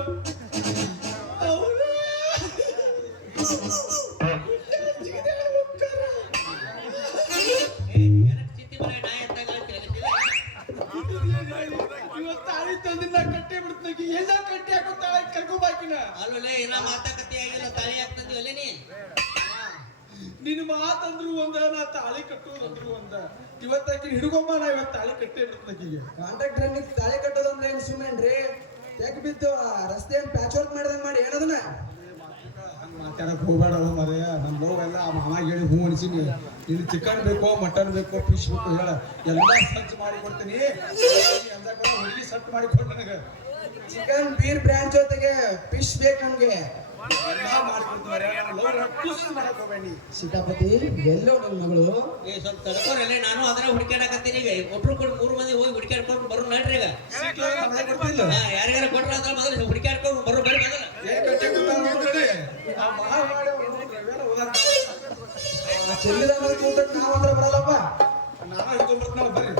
ಅವ್ರು ಇವತ್ತು ತಾಳಿ ತಂದಿಲ್ಲ ಕಟ್ಟೆ ಬಿಡ್ತಾಗಿ ಎಲ್ಲ ಕಟ್ಟೆ ಹಾಕೋ ತಾಳ ಕರ್ಕೊಂಬಾಕಿನ ಅಲ್ಲೇ ಇನ್ನ ಮಾತಾಕತಿ ಆಗಿಲ್ಲ ತಾಳಿ ಆಗ್ತಂದಿವಲ್ಲ ನೀ ನಿನ್ನ ಮಾತಂದ್ರು ಒಂದ ನಾ ತಾಳಿ ಕಟ್ಟೋದಂದ್ರು ಒಂದ ಇವತ್ತಾಕಿ ಹಿಡ್ಕೊಂಬ ನಾ ಇವತ್ತು ತಾಳಿ ಕಟ್ಟೆ ಬಿಡ್ತಾಕಿಗೆ ಕಾಂಟ್ರಾಕ್ಟರ್ ತಾಳಿ ಕಟ್ಟೋದಂದ್ರೆ ಏನ್ ಸುಮ್ಮನ್ರಿ ಯಾಕೆ ಬಿದ್ದು ರಸ್ತೆ ಪ್ಯಾಚ್ ವರ್ಕ್ ಮಾಡಿದಂಗ್ ಮಾಡಿ ಏನದನ್ನ ಹಂಗ ಮಾತಾಡಕ್ ಹೋಗ್ಬೇಡ ಮರೆಯ ನಮ್ಮ ಹೋಗಲ್ಲ ಆ ಮಾಮ ಹೇಳಿ ಹೂ ಅನ್ಸಿನಿ ಇನ್ನು ಚಿಕನ್ ಬೇಕೋ ಮಟನ್ ಬೇಕೋ ಫಿಶ್ ಬೇಕೋ ಹೇಳ ಎಲ್ಲ ಸಜ್ಜು ಮಾಡಿ ಕೊಡ್ತೀನಿ ಅಂದಾಗ ಹುಡುಗಿ ಸಟ್ ಮಾಡಿ ಕೊಡ್ ನನಗೆ ಚಿಕನ್ ಬೀರ್ ಬ್ರಾಂಚ್ ಜೊತೆಗೆ ಫಿಶ್ ಬೇಕು ನಮ್ಗೆ ಸೀತಾಪತಿ ಎಲ್ಲೋ ನನ್ನ ಮಗಳು ಸ್ವಲ್ಪ ತಡ್ಕೋರಲ್ಲೇ ನಾನು ಅದನ್ನ ಹುಡುಕಾಡಕತ್ತೀನಿ ಈಗ ಒಬ್ರು ಕೂಡ 3 ಮಂದಿ ಹೋಗಿ ಹುಡುಕಾಡ್ಕೊಂಡು ಬರೋ ನಡ್ರಿ ಈಗ ಯಾರಿಗಾರ ಕೊಟ್ರ ಅದ್ರ ಮೊದಲು ಹುಡುಕಾಡ್ಕೊಂಡು ಬರೋ ಬರ್ರಿ ಚೆಲ್ಲಿದ ಕೂತಕ್ಕೆ ನಾವು ಅಂದ್ರೆ ಬರಲ್ಲಪ್ಪ ನಾನು ಹಿಡ್ಕೊಂಡ್ಬರ್ತಾನ ಬರ್ರಿ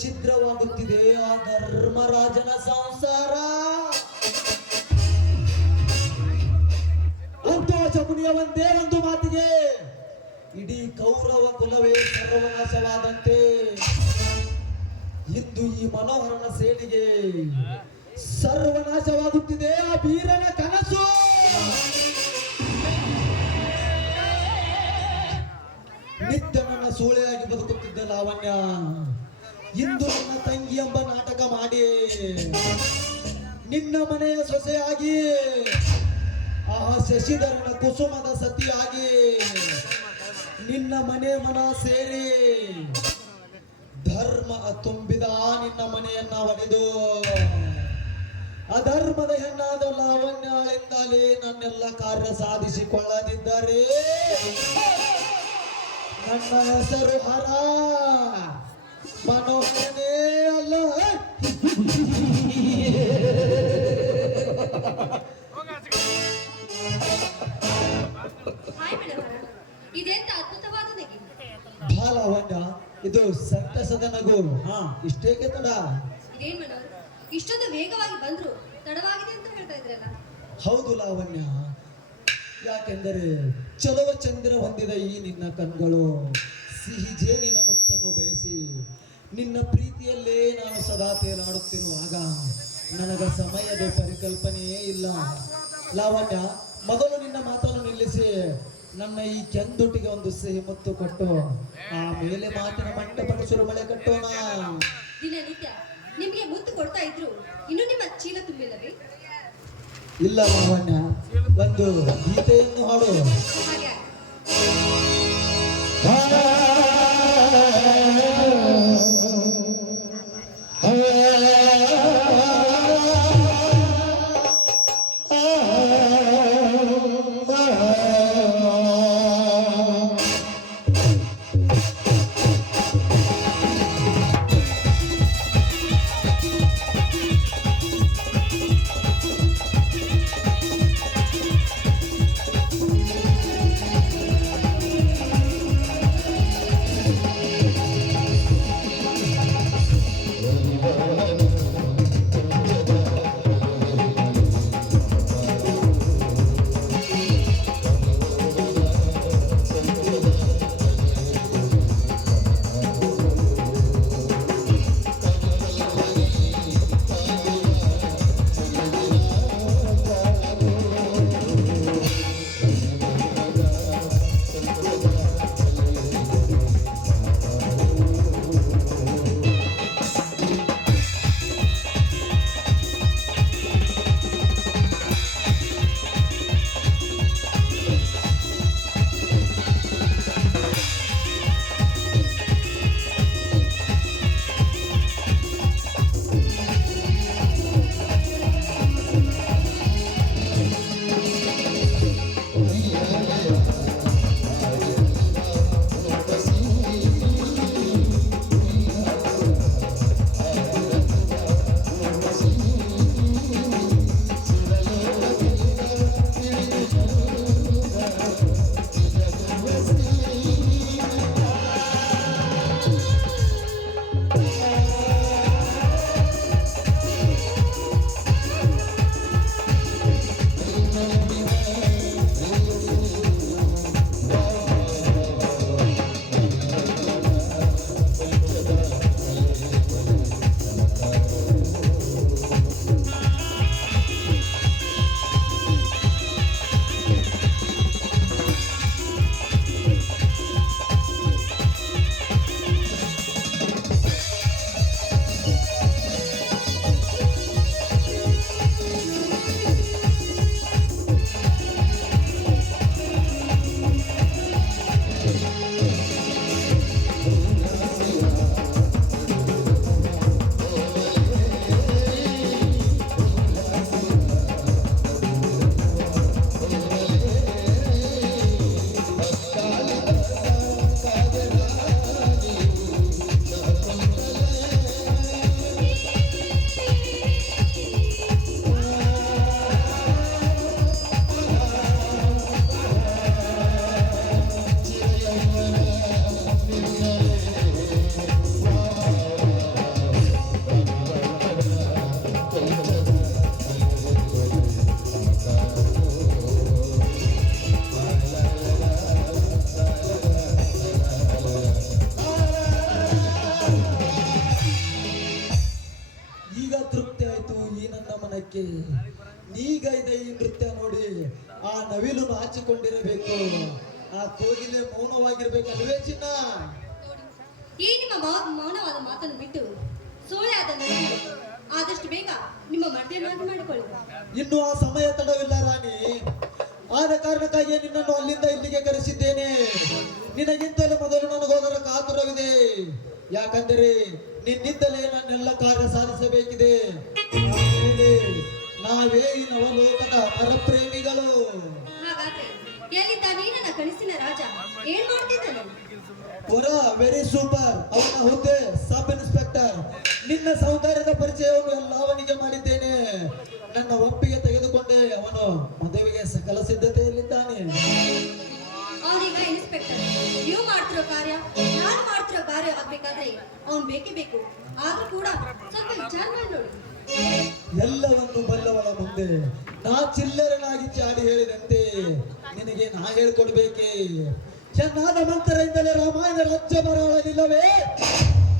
ಛಿದ್ರವಾಗುತ್ತಿದೆ ಆ ಧರ್ಮರಾಜನ ಸಂಸಾರ. ಸಂತೋಷ ಮುನಿಯ ಒಂದೇ ಒಂದು ಮಾತಿಗೆ ಇಡೀ ಕೌರವ ಕುಲವೇ ಸರ್ವನಾಶವಾದಂತೆ ಇಂದು ಈ ಮನೋಹರನ ಸೇಡಿಗೆ ಸರ್ವನಾಶವಾಗುತ್ತಿದೆ ಆ ವೀರನ ಕನಸು. ನಿತ್ಯ ನನ್ನ ಸೂಳೆಯಾಗಿ ಬದುಕುತ್ತಿದ್ದ ಲಾವಣ್ಯ ಇಂದು ನನ್ನ ತಂಗಿ ಎಂಬ ನಾಟಕ ಮಾಡಿ ನಿನ್ನ ಮನೆಯ ಸೊಸೆಯಾಗಿ ಆ ಶಶಿಧರನ ಕುಸುಮದ ಸತಿಯಾಗಿ ನಿನ್ನ ಮನೆ ಮನ ಸೇರಿ ಧರ್ಮ ತುಂಬಿದ ನಿನ್ನ ಮನೆಯನ್ನ ಒಡೆದು ಅಧರ್ಮದ ಹೆಣ್ಣಾದ ಲಾವಣ್ಯಳಿಂದಲೇ ನನ್ನೆಲ್ಲ ಕಾರ್ಯ ಸಾಧಿಸಿಕೊಳ್ಳದಿದ್ದರೆ ನನ್ನ ಹೆಸರು ಹರ ಮನೋಹರನೇ ಅಲ್ಲ. ಇದೆಂತ ಅದ್ಭುತವಾದ ನಗೆ. ಲಾವಣ್ಯ, ಇದು ಸಂತಸದ ನಗು. ಇಷ್ಟೇಕೆ ತಡ? ಇದೇನ್ ಮೇಡಮ್, ಇಷ್ಟೊಂದು ವೇಗವಾಗಿ ಬಂದ್ರು ತಡವಾಗಿದೆ ಅಂತ ಹೇಳ್ತಾ ಇದ್ರಲ್ಲ? ಹೌದು ಲಾವಣ್ಯ, ಯಾಕೆಂದರೆ ಚಲವ ಚಂದ್ರ ಹೊಂದಿದ ಈ ನಿನ್ನ ಕಣ್ಗಳು ಸಿಹಿ ಜೇನಿನ ಮುತ್ತನ್ನು ಬಯಸಿ ನಿನ್ನ ಪ್ರೀತಿಯಲ್ಲೇ ನಾನು ಸದಾ ತೇಲಾಡುತ್ತಿರುವಾಗ ನನಗ ಸಮಯದ ಪರಿಕಲ್ಪನೆಯೇ ಇಲ್ಲ. ಲಾವಣ್ಯ, ಮೊದಲು ನಿನ್ನ ಮಾತನ್ನು ನಿಲ್ಲಿಸಿ ನನ್ನ ಈ ಕೆಂದುಟಿಗೆ ಒಂದು ಸಿಹಿ ಮುತ್ತು ಕೊಟ್ಟು ಆಮೇಲೆ ಮಾತಿನ ಮಂಟಪಡಿಸಲು ಮಳೆ ಕಟ್ಟೋಣ. ದಿನನಿತ್ಯ ನಿಮ್ಗೆ ಮುತ್ತು ಕೊಡ್ತಾ ಇದ್ರು ಇನ್ನು ನಿಮ್ಮ ಚೀಲ ತುಂಬಿಲ್ಲವೇ? ಇಲ್ಲ ಲಾವಣ್ಯ, ಒಂದು ಗೀತೆಯನ್ನು ಹಾಡು. ಹಾಗೆ ಕಾರಣಕ್ಕೆ ನೀಗೈದ ಈ ನೃತ್ಯ ನೋಡಿ ಆ ನವಿಲು ನಾಚಿಕೊಂಡಿರಬೇಕು, ಆ ಕೋಗಿಲೆ ಮೌನವಾಗಿರ್ಬೇಕಲ್ವೇ ಚಿನ್ನ? ಈ ನಿಮ್ಮ ಮೌನವಾದ ಮಾತನ್ನು ಬಿಟ್ಟು ಸೋಳೆ ಆದ ನನಗೆ ಆದಷ್ಟು ಬೇಗ ನಿಮ್ಮ ಮದುವೆಯನ್ನು ಮಾಡಿಕೊಳ್ಳಿ. ಇನ್ನು ಆ ಸಮಯ ತಡವಿಲ್ಲ ರಾಣಿ. ಆದ ಕಾರಣಕ್ಕಾಗಿ ನಿನ್ನನ್ನು ಅಲ್ಲಿಂದ ಇಲ್ಲಿಗೆ ಕರೆಸಿದ್ದೇನೆ. ನಿನಗಿಂತಲೂ ಮೊದಲು ನನಗೋದರ ಕಾತುರವಿದೆ. ಯಾಕಂದರೆ ನಿನ್ನಿಂದಲೇ ನನ್ನೆಲ್ಲ ಕಾರ್ಯ ಸಾಧಿಸಬೇಕಿದೆ. ಆಮೇಲೆ ನಾವೇ ಈ ನವಲೋಕದ ಪರಪ್ರೇಮಿಗಳು. ಹಾಗಾದ್ರೆ ಎಲ್ಲಿದ್ದಾನೆ ನನ್ನ ಕನಸಿನ ರಾಜ? ಏನ್ ಮಾಡ್ತಿದ್ದಾನೆ? ಹೊರ ವೆರಿ ಸೂಪರ್. ಅವನ ಹುದ್ದೆ ಸಬ್ ಇನ್ಸ್ಪೆಕ್ಟರ್. ನಿನ್ನ ಸೌಂದರ್ಯದ ಪರಿಚಯವನ್ನು ಎಲ್ಲ ಅವನಿಗೆ ಮಾಡಿದ್ದೇನೆ. ನನ್ನ ಒಪ್ಪಿಗೆ ತೆಗೆದುಕೊಂಡೆ ಅವನು ಮದುವೆಗೆ ಸಕಲ ಸಿದ್ಧತೆಯಲ್ಲಿದ್ದಾನೆ. ಅವನೀಗ ಇನ್ಸ್ಪೆಕ್ಟರ್. ನೀವು ಮಾಡ್ತಿರೋ ಕಾರ್ಯ ನಾನು ಮಾಡ್ತಿರೋ ಕಾರ್ಯ ಆಗ್ಬೇಕಾದ್ರೆ ಅವ್ನ್ ಬೇಕೇ ಬೇಕು. ಆದ್ರೂ ಕೂಡ ಸ್ವಲ್ಪ ವಿಚಾರ ಮಾಡಿ ನೋಡಿ. ಎಲ್ಲವನ್ನು ಬಲ್ಲವಳ ಮುಂದೆ ನಾ ಚಿಲ್ಲರನಾಗಿ ಚಾಡಿ ಹೇಳಿದಂತೆ ನಿನಗೆ ನಾ ಹೇಳ್ಕೊಡ್ಬೇಕೆ? ಚೆನ್ನಾದ ಮಂತ್ರರಿಂದಲೇ ರಾಮಾಯಣ ರಾಜ್ಯ ಬರಲಿಲ್ಲವೇ?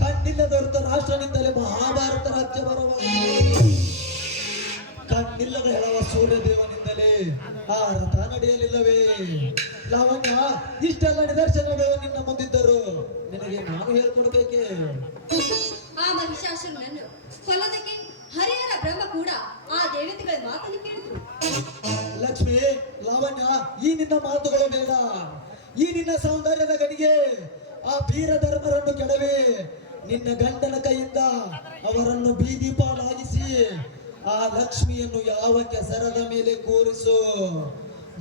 ಕಣ್ಣಿಲ್ಲದವರ ರಾಷ್ಟ್ರನಿಂದಲೇ ಮಹಾಭಾರತ ರಾಜ್ಯ ಬರವಾಗಿದೆ. ಕಣ್ಣಿಲ್ಲದ ಹೇಳುವ ಸೂರ್ಯದೇವನಿಂದಲೇ ಆ ರಥ ನಡೆಯಲಿಲ್ಲವೇ? ಲಾವಣ್ಯ, ಇಷ್ಟೆಲ್ಲ ನಿದರ್ಶನಗಳು ನಿನ್ನ ಮುಂದಿದ್ದರು ನಿನಗೆ ನಾನು ಹೇಳ್ಕೊಡ್ಬೇಕೆ? ಆ ಮಹಿಷಾಸುರನನ್ನು ಕೊಲ್ಲೋದಕ್ಕೆ ಹರಿಹರ ಬ್ರಹ್ಮ ಕೂಡ ಆ ದೇವತೆಗಳ ಮಾತನ್ನು ಕೇಳಿದ್ರು. ಲಕ್ಷ್ಮಿ, ಲಾವಣ್ಯ, ಈ ನಿನ್ನ ಮಾತುಗಳು ಬೇಡ. ಈ ನಿನ್ನ ಸೌಂದರ್ಯದ ಗಡಿಗೆ ಆ ವೀರ ಧರ್ಮರನ್ನು ಕೆಡವೆ ನಿನ್ನ ಗಂಡನ ಕೈಯಿಂದ ಅವರನ್ನು ಬೀದಿ ಪಾಲಾಗಿಸಿ ಆ ಲಕ್ಷ್ಮಿಯನ್ನು ಯಾವ ಕೆಸರದ ಮೇಲೆ ಕೂರಿಸು.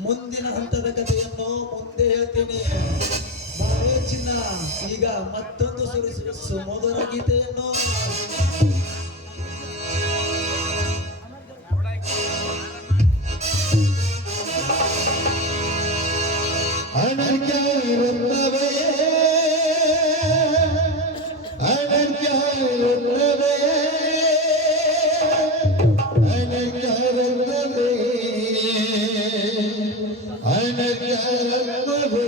ಮುಂದಿನ ಹಂತದ ಕಥೆಯನ್ನು ಮುಂದೆ ಹೇಳ್ತೇನೆ. ಬಾರೇ ಚಿನ್ನ, ಈಗ ಮತ್ತೊಂದು ಸುಮಧುರ ಗೀತೆಯನ್ನು. ಅನನ್ಯರುತ್ತವೆ ಅನನ್ಯರುತ್ತವೆ ಅನನ್ಯರುತ್ತವೆ ಅನನ್ಯರುತ್ತವೆ.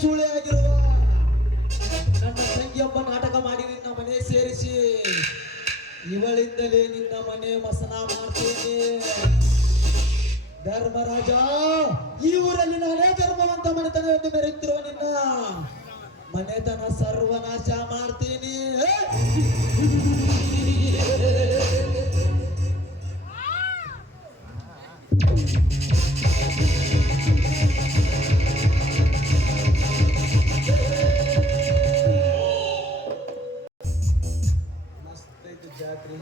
ಸೂಳೆ ಆಗಿರುವ ನನ್ನ ತಂಗಿಯೊಬ್ಬ ನಾಟಕ ಮಾಡಿ ನಿನ್ನ ಮನೆ ಸೇರಿಸಿ ಇವಳಿಂದಲೇ ನಿನ್ನ ಮನೆ ಮಸನ ಮಾಡ್ತೇನೆ. ಧರ್ಮರಾಜ, ಈ ಊರಲ್ಲಿ ನಾನೇ ಧರ್ಮವಂತ ಮನೆತನ ಎಂದು ಮೆರೆತಿರುವ ನಿನ್ನ ಮನೆತನ ಸರ್ವನಾಶ ಮಾಡ್ತೀನಿ. ಮಸ್ತ್ ಐತಿ ಜಾತ್ರೆ.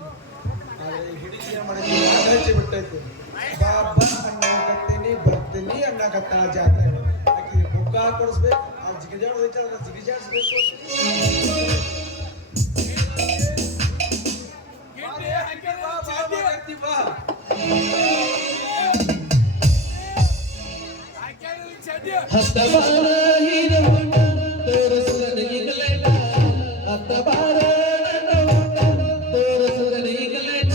ಆದ್ರೆ ಈ ಹುಡುಗಿ ಏನ್ ಮಾಡೈತಿ, ಹಚ್ಚಿ ಬಿಟ್ಟೈತಿ. ಬಾ ಬಾ ಅನ್ನಕತ್ತೀನಿ, ಬರ್ತೀನಿ ಅನ್ನಕತ್ತ ಜಾತ್ರೆ. ಆಕಿ ಬುಕ್ಕ ಕೊಡಿಸ್ಬೇಕು, ಆ ಜಿಗಿಜಾಡ್ ಹೋಯ್ತಾಳ, ಜಿಗಿಜಾಡ್ಸ್ಬೇಕು. ಹತ್ತಬಾರ ಹೀರವಣ್ಣ ತೋರಿಸುವ ನೀಗಲೇನ, ಹತ್ತಬಾರ ನನ್ನವಣ್ಣ ತೋರಿಸುವ ನೀಗಲೇನ.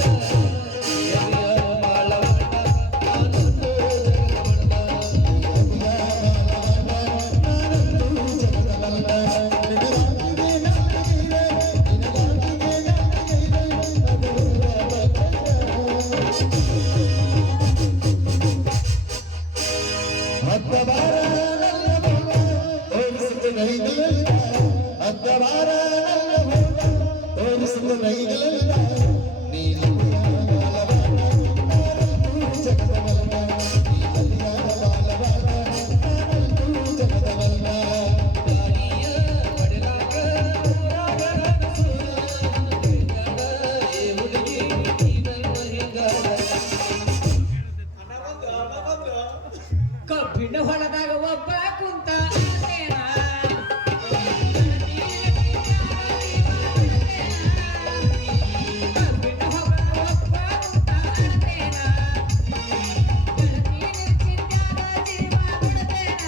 ಕಬ್ಬಿಣ ಹೊಲದಾಗ ಒಬ್ಬ ಕುಂತ ಆತೇನ. ಕಬ್ಬಿಣ ಹೊಲದಾಗ ಒಬ್ಬ ಕುಂತ ಆತೇನ. ಗೆಳತಿ ಚಿಂತ್ಯಾಗ ಜೀವ ಬಿಡತೇನ.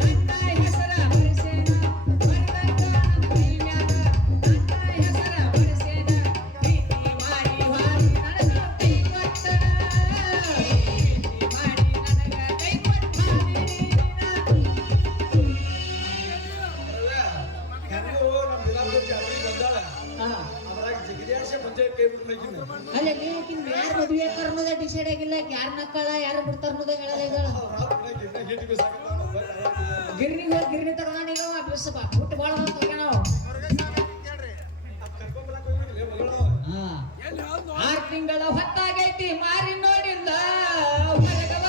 ನನ್ನ ಹೆಸರ ಬರೆಸೇನ, ಬರೆದಂಗ ನನ್ನ ಕೈ ಮ್ಯಾಗ ನನ್ನ ಹೆಸರ ಬರೆಸೇನ. ಪ್ರೀತಿ ಮಾಡಿ ಹಾರಿ ನನಗ ಕೈ ಕೊಟ್ಟ, ಪ್ರೀತಿ ಮಾಡಿ ನನಗ ಕೈ ಕೊಟ್ಟ ಹೆಂಗೋ ನಮ್ ಬಿಲಾಪುರ ಜಾತ್ರೆಗೆ ಬಂದಾಳ. ಅದ್ರಾಗ ಜಿಗಿಜಾಡ್ಸೆ ಮುಂಚೆ ಕೈ ಬಿಡ್ಬೇಕಿನ್ನ. ಅಲ್ಲ ನೀಕಿನ್ ಯಾರು ಮದುವೆ ಆಕಾರ ಅನ್ನೋದೇ ಡಿಸೈಡ್ ಆಗಿಲ್ಲ. ಯಾರು ನಕ್ಕಳ ಯಾರು ಬಿಡ್ತಾರ ಅನ್ನೋದೇ ಹೇಳಲ್ಲ ಇದ್ದಾಳ. ಗಿರ್ನಿಗೆ ಹೋಗಿ ಗಿರ್ನಿ ತಗೊಂಡೀಗ ವಾಪಸ್ ಬಿಟ್ಟು ಬಾಳ ತಗೋಣ. 6 ತಿಂಗಳ ಹೊತ್ತಾಗೈತಿ ಮಾರಿ ನೋಡಿಲ್ಲ. ಹೊರಗವ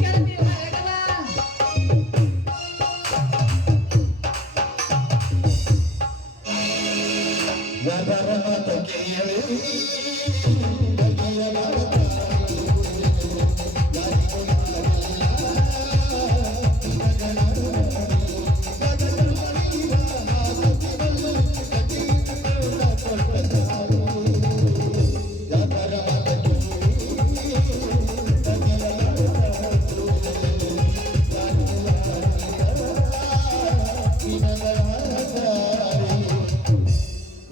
ಗೆಳತಿ ಹೊರಗವ.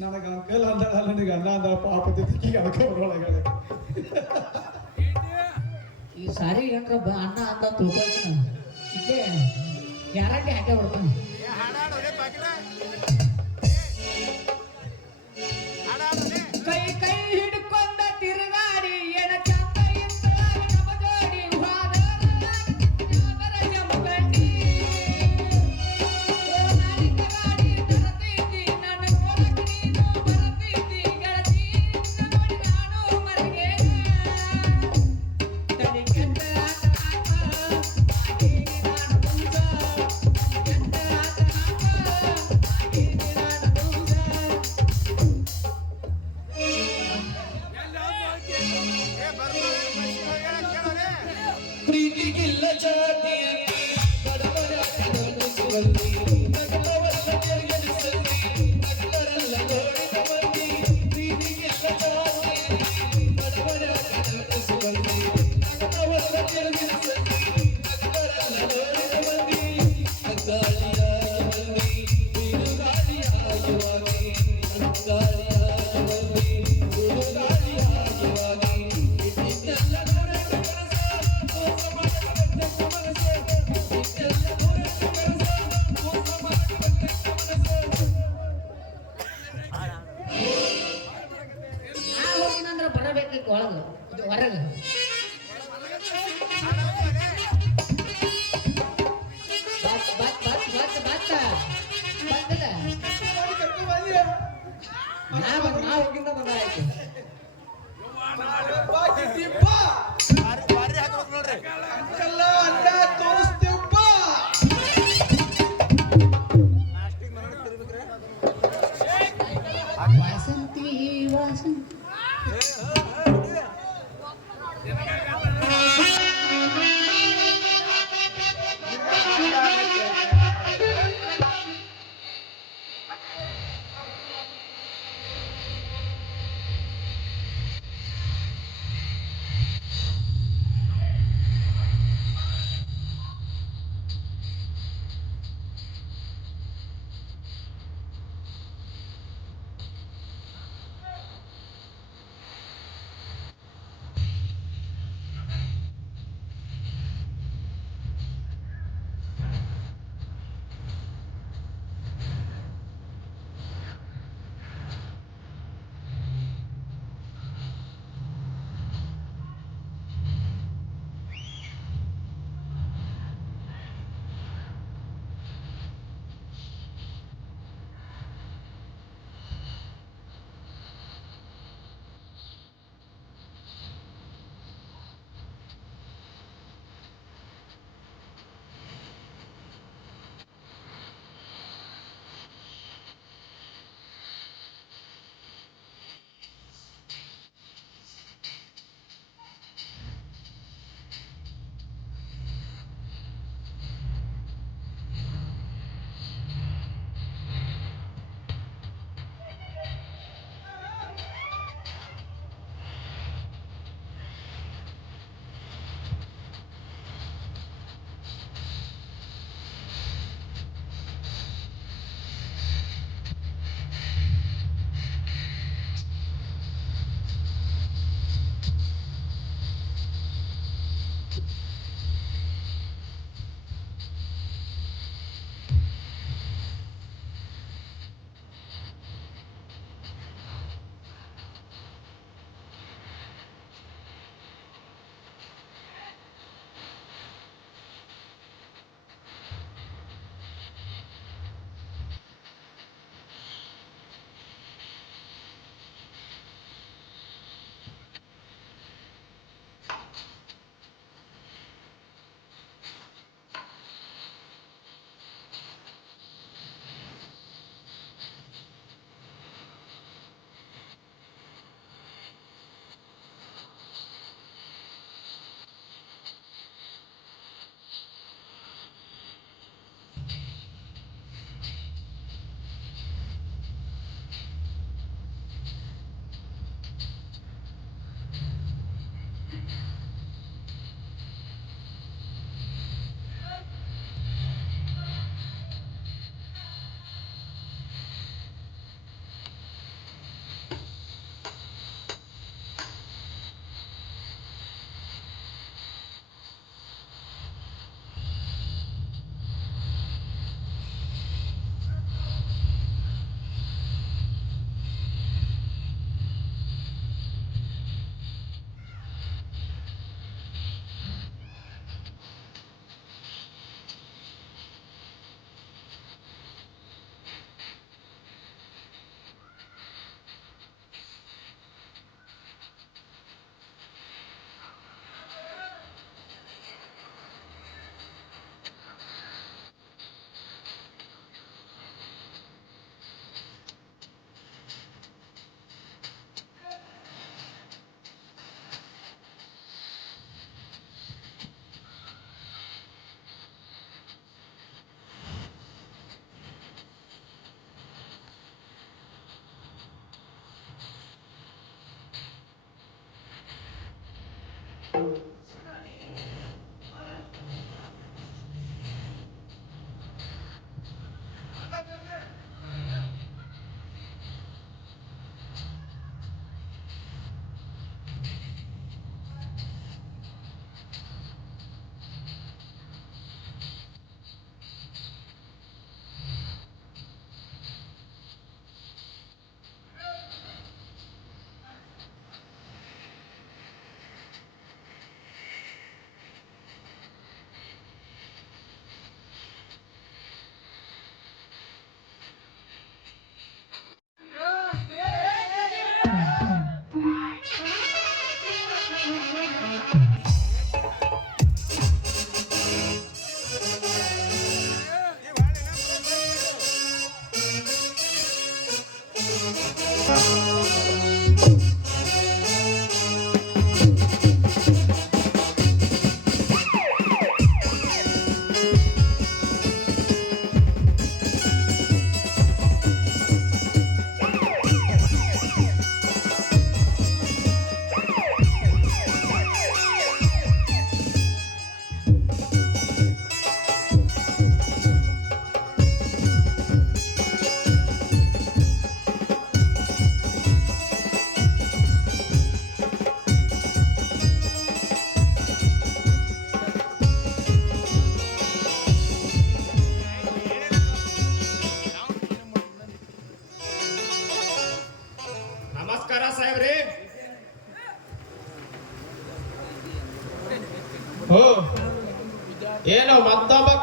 ನನಗ ಅಂಕಲ್ ಅಂದಾಳ, ನನಗೆ ಅಣ್ಣ ಅಂದಾಳ. ಪಾಪ ತಿಕ್ಕಿಗೆ ಅಳ್ಕೊಂಡ್ರೊಳಗಡೆ. ಈ ಸಾರಿ ಏನ್ರ ಅಣ್ಣ ಅಂತ ತಿಳ್ಕೊಳ್ತೀನಿ. ಇದೇ ಗ್ಯಾರಂಟಿ ಹಾಕೇ ಬಿಡ್ತಾನೆ. ಕೈ ಕೈ ಹಿಡ್ಕೊಂಡ ತಿರುಗಾಡಿ ಎಣ ಚಂದ ಇತ್ತ ನಮ್ಮ ಜೋಡಿ ಹೋದರ ಜಂಬಂಡಿ. ನಾಲಿಕ ಗಾಡಿ ತರತೈತಿ ನನ್ನ ನೋಡಕ್ ನೀನು ಬರತೈತಿ. ಗೆಳತಿ ನಿನ್ನ ನೋಡಿ ನಾನು ಮರಗೇನ. ತಡಿ ಕೆಟ್ಟ ಆಟ ಆಟ ಆಗೇನಿ ನಾನು ಮುಂದ. ಕೆಟ್ಟ ಆಟ ಆಟ ಆಗೇನಿ ನಾನು ಮುಂದ. ಪ್ರೀತಿಗಿಲ್ಲ ಜಾತಿ ಬಡವರ ನಡೆಸುವಲ್ಲಿ, ನಗಲವಲ್ಲ ಎನಿಸಲ್ಲಿ, ನಗಲರಲ್ಲ ನೋಡಿದ ಮಂದಿ. ಪ್ರೀತಿಗಿಲ್ಲ ಜಾತಿ ಬಡವರ ನಡೆಸುವಲ್ಲಿ, ನಗಲವಲ್ಲ ಎನಿಸಲ್ಲಿ, ನಗಲರಲ್ಲ ನೋಡಿದ ಮಂದಿ. ಗಾಳಿಯ ಮಂದಿ ಬಿರುಗಾಳಿಯಾಗುವಾಗಿ, ಗಾಳಿಯ ಮಂದಿ ಬಿರುಗಾಳಿಯಾಗುವಾಗಿ. ಇದನ್ನೆಲ್ಲ ನೋಡಲು ಮನಸ ಮೋಸ ಮಾಡಲು ನಾ ಹೋಗಿಂದ ಬಂದಾಯ್ತು. ಬಾ ಕಿಟ್ಟಿ ಬಾ. ಅಂಕಲ್ಲ ಅಣ್ಣ ತೋರಿಸ್ತೇವ್ ಬಾ. ವಾಸಂತಿ ವಾಸಂತಿ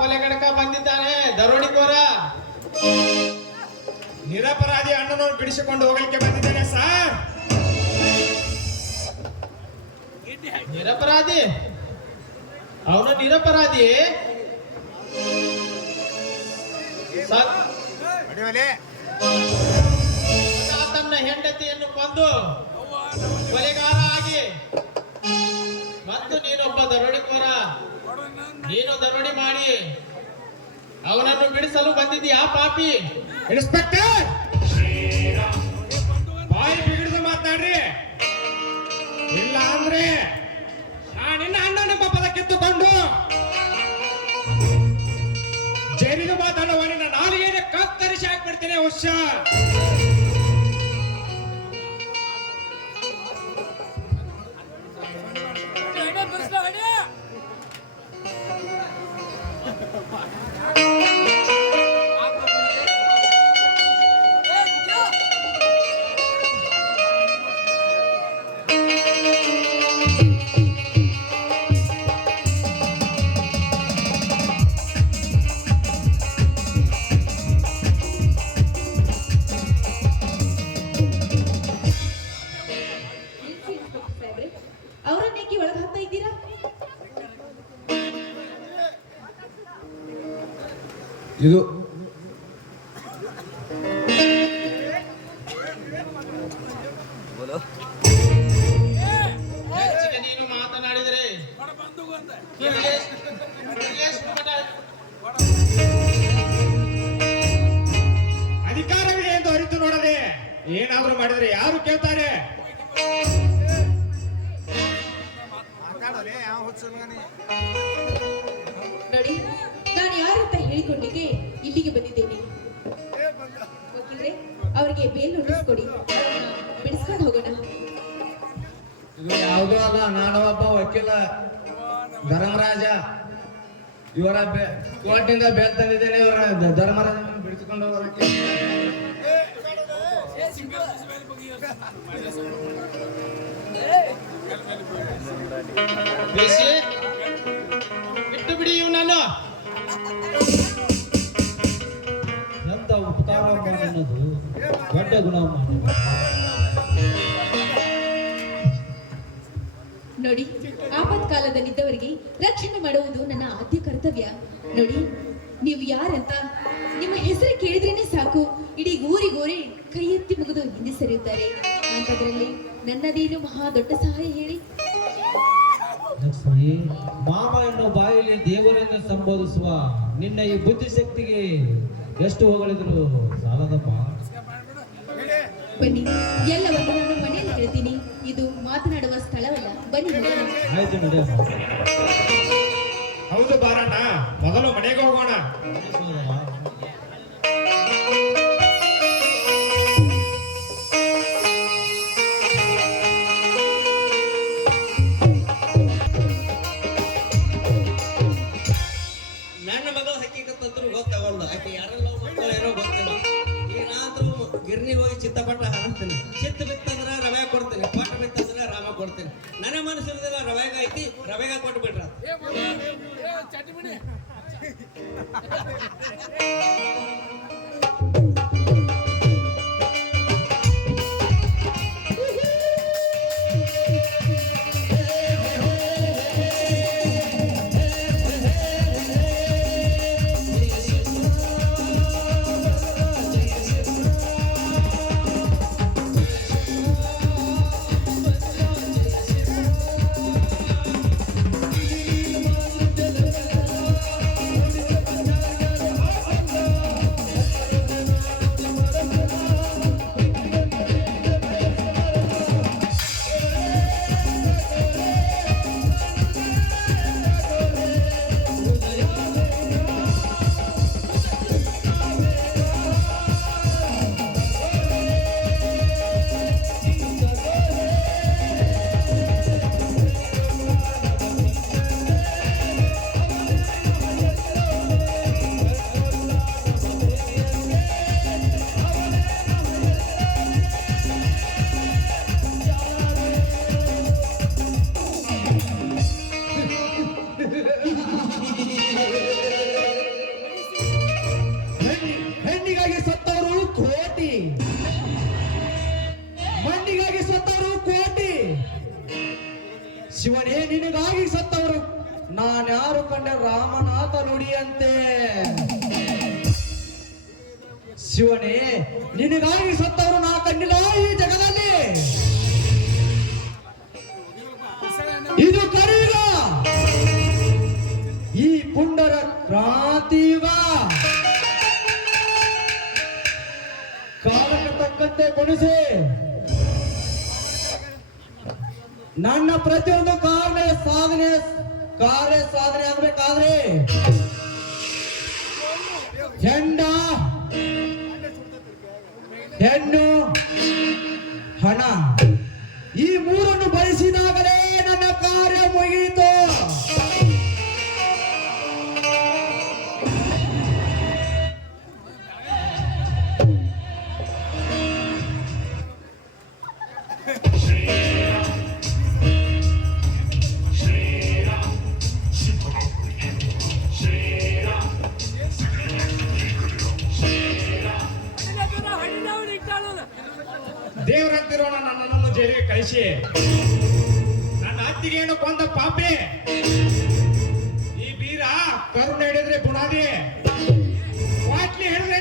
ಕೊಲೆಗಡಕ ಬಂದಿದ್ದಾನೆ ದರೋಡಿಕೋರ. ನಿರಪರಾಧಿ ಅಣ್ಣನನ್ನು ಬಿಡಿಸಿಕೊಂಡು ಹೋಗಲಿಕ್ಕೆ ಬಂದಿದ್ದೇನೆ ಸರ್. ನಿರಪರಾಧಿ? ಅವನು ನಿರಪರಾಧಿ? ತನ್ನ ಹೆಂಡತಿಯನ್ನು ಕೊಂದು ಕೊಲೆಗಾರ ಆಗಿ ಮತ್ತು ನೀನೊಬ್ಬ ದರೋಡಿಕೋರ. ನೀನು ದರೋಡಿ ಮಾಡಿ ಅವನನ್ನು ಬಿಡಿಸಲು ಬಂದಿದ್ದೀಯಾ ಪಾಪಿ? ಇನ್ಸ್ಪೆಕ್ಟರ್, ಬಾಯಿ ಬಿಗಿಡಿದು ಮಾತನಾಡ್ರಿ, ಇಲ್ಲ ಅಂದ್ರೆ ನಾನಿನ್ನ ಅಣ್ಣನೆಂಬ ಪದ ಕಿತ್ತುಕೊಂಡು ಜೈಲಿಗೆ ಮಾತಾಡುವ ನಿನ್ನ ನಾಲಿಗೆಯನ್ನು ಕತ್ತರಿಸಿ ಹಾಕ್ಬಿಡ್ತೀನಿ ಹುಷಾರ್. ಸಾಹೇಬ್ರೆ, ಅವರನ್ನೇಕೆ ಒಳಗೆ ಹಾಕ್ತಾ ಇದ್ದೀರಾ? ಇದು ಹೆಚ್ಚಿಗೆ ನೀನು ಮಾತನಾಡಿದರೆ ಅಧಿಕಾರವಿದೆ ಎಂದು ಅರಿತು ನೋಡದೆ ಏನಾದ್ರೂ ಮಾಡಿದ್ರೆ ಯಾರು ಕೇಳ್ತಾರೆ? ನೋಡಿ, ನಾನು ಯಾರಂತ ಹೇಳಿಕೊಂಡಿದ್ದೆ ಇಲ್ಲಿಗೆ ಬಂದಿದ್ದೇನೆ. ವಕೀಲ್ರೆ, ಅವರಿಗೆ ಬೇಲ್ ನೋಟಿಸ್ ಕೊಡಿ, ಅವ್ರನ್ನ ಬಿಡಿಸ್ಕೊಂಡು ಹೋಗೋಣ. ಇದು ಯಾವುದೋ ಅಲ್ಲ, ನಾನು ಒಬ್ಬ ವಕೀಲ ಧರ್ಮರಾಜ. ಇವರ ಕೋರ್ಟಿಂದ ಬೇಲ್ ತಂದಿದ್ದೇನೆ. ಇವರ ಧರ್ಮರಾಜ ಬಿಡಿಸಿಕೊಂಡು ಹೋಗೋದಕ್ಕೆ. ಬೇಸಿ ಬಿಟ್ಟು ಬಿಡಿ ಇವನನ್ನು. ಎಂತ ಉಪಕಾರ ಅನ್ನೋದು ದೊಡ್ಡ ಗುಣ ಮಾಡಿ. ನೋಡಿ, ಆಪತ್ಕಾಲದಲ್ಲಿದ್ದವರಿಗೆ ರಕ್ಷಣೆ ಮಾಡುವುದು ನನ್ನ ಆದ್ಯ ಕರ್ತವ್ಯ. ನೋಡಿ, ನೀವು ಯಾರಂತ ನಿಮ್ಮ ಹೆಸರು ಕೇಳಿದ್ರೇನೆ ಸಾಕು, ಇಡೀ ಊರಿಗೋರಿ ಕೈ ಎತ್ತಿ ಮುಗಿದು ಹಿಂದೆ ಸರಿಯುತ್ತಾರೆ. ಅಂಥದ್ರಲ್ಲಿ ನನ್ನದೇನು ಮಹಾ ದೊಡ್ಡ ಸಹಾಯ ಹೇಳಿ? ಲಕ್ಷ್ಮಿ, ಮಾಮ ಎನ್ನುವ ಬಾಯಲ್ಲಿ ದೇವರನ್ನು ಸಂಬೋಧಿಸುವ ನಿನ್ನ ಈ ಬುದ್ಧಿಶಕ್ತಿಗೆ ಎಷ್ಟು ಹೊಗಳಿದ್ರು ಸಾಲದಪ್ಪ. ಬನ್ನಿ, ಎಲ್ಲವನ್ನು ನಾನು ಮನೆಯಲ್ಲಿ ಹೇಳ್ತೀನಿ. ಇದು ಮಾತನಾಡುವ ಸ್ಥಳವಲ್ಲ. ಬನ್ನಿ ಹೋಗೋಣ. ಆಯ್ತು ನಡೆಯಮ್ಮ. ಹೌದು ಬಾರಣ್ಣ, ಮೊದಲು ಮನೆಗೆ ಹೋಗೋಣ. ನನ್ನ ಮಗಳ ಹಕ್ಕಿಗತ್ತಂತರೂ ಗೊತ್ತಾಗಲ್ಲ. ಆಕೆ ಯಾರೆಲ್ಲ ಮಕ್ಕಳು ಏನೋ ಗೊತ್ತಿಲ್ಲ. ಈಗ ನಾನಂತರೂ ಗಿರ್ನಿಗೆ ಹೋಗಿ ಚಿತ್ತಪಟ್ಟ ಹಾಕ್ತೀನಿ. ಚಿತ್ತ ಬಿತ್ತಂದ್ರೆ ರವೆ ಕೊಡ್ತೀನಿ, ಪಟ್ಟ ಬಿತ್ತಂದ್ರೆ ರಾಮ ಕೊಡ್ತೀನಿ. ನನ್ನ ಮನಸ್ಸಿರದೆಲ್ಲ ರವೆಗ ಐತಿ, ರವೆಗ ಕೊಟ್ಟು ಬಿಟ್ರ. ಶಿವನೇ ನಿನಗಾಗಿ ಸತ್ತವರು ನಾನ್ಯಾರು ಕಂಡ ರಾಮನಾಥ ನುಡಿಯಂತೆ. ಶಿವನೇ ನಿನಗಾಗಿ ಸತ್ತವರು ನಾ ಕಂಡಿಲ್ಲ ಈ ಜಗದಲ್ಲಿ. ಇದು ಕಲಿಯುಗ, ಈ ಪುಂಡರ ಕ್ರಾಂತಿಯುಗ. ಕಾಲಕ್ಕೆ ತಕ್ಕಂತೆ ಕೊಡಿಸಿ ನನ್ನ ಪ್ರತಿಯೊಂದು ಕಾರ್ಯ ಸಾಧನೆ ಆಗ್ಬೇಕಾದ್ರೆ ಹೆಣ್ಣು ಹಣ ಈ ಮೂರನ್ನು ಬಳಸಿದಾಗಲೇ ನನ್ನ ಕಾರ್ಯ ಮುಗಿಯಿತು. ದೇವರಂತಿರೋ ನನ್ನನ್ನು ಜೈಲಿಗೆ ಕಳಿಸಿ ನನ್ನ ಅತ್ತಿಗೆಯನ್ನು ಕೊಂದ ಪಾಪಿ ಈ ಬೀರ ಕರುಣೆ ಹಿಡಿದ್ರೆ ಬುನಾದಿ ವಾಟ್ಲಿ ಹಿಡಿದ್ರೆ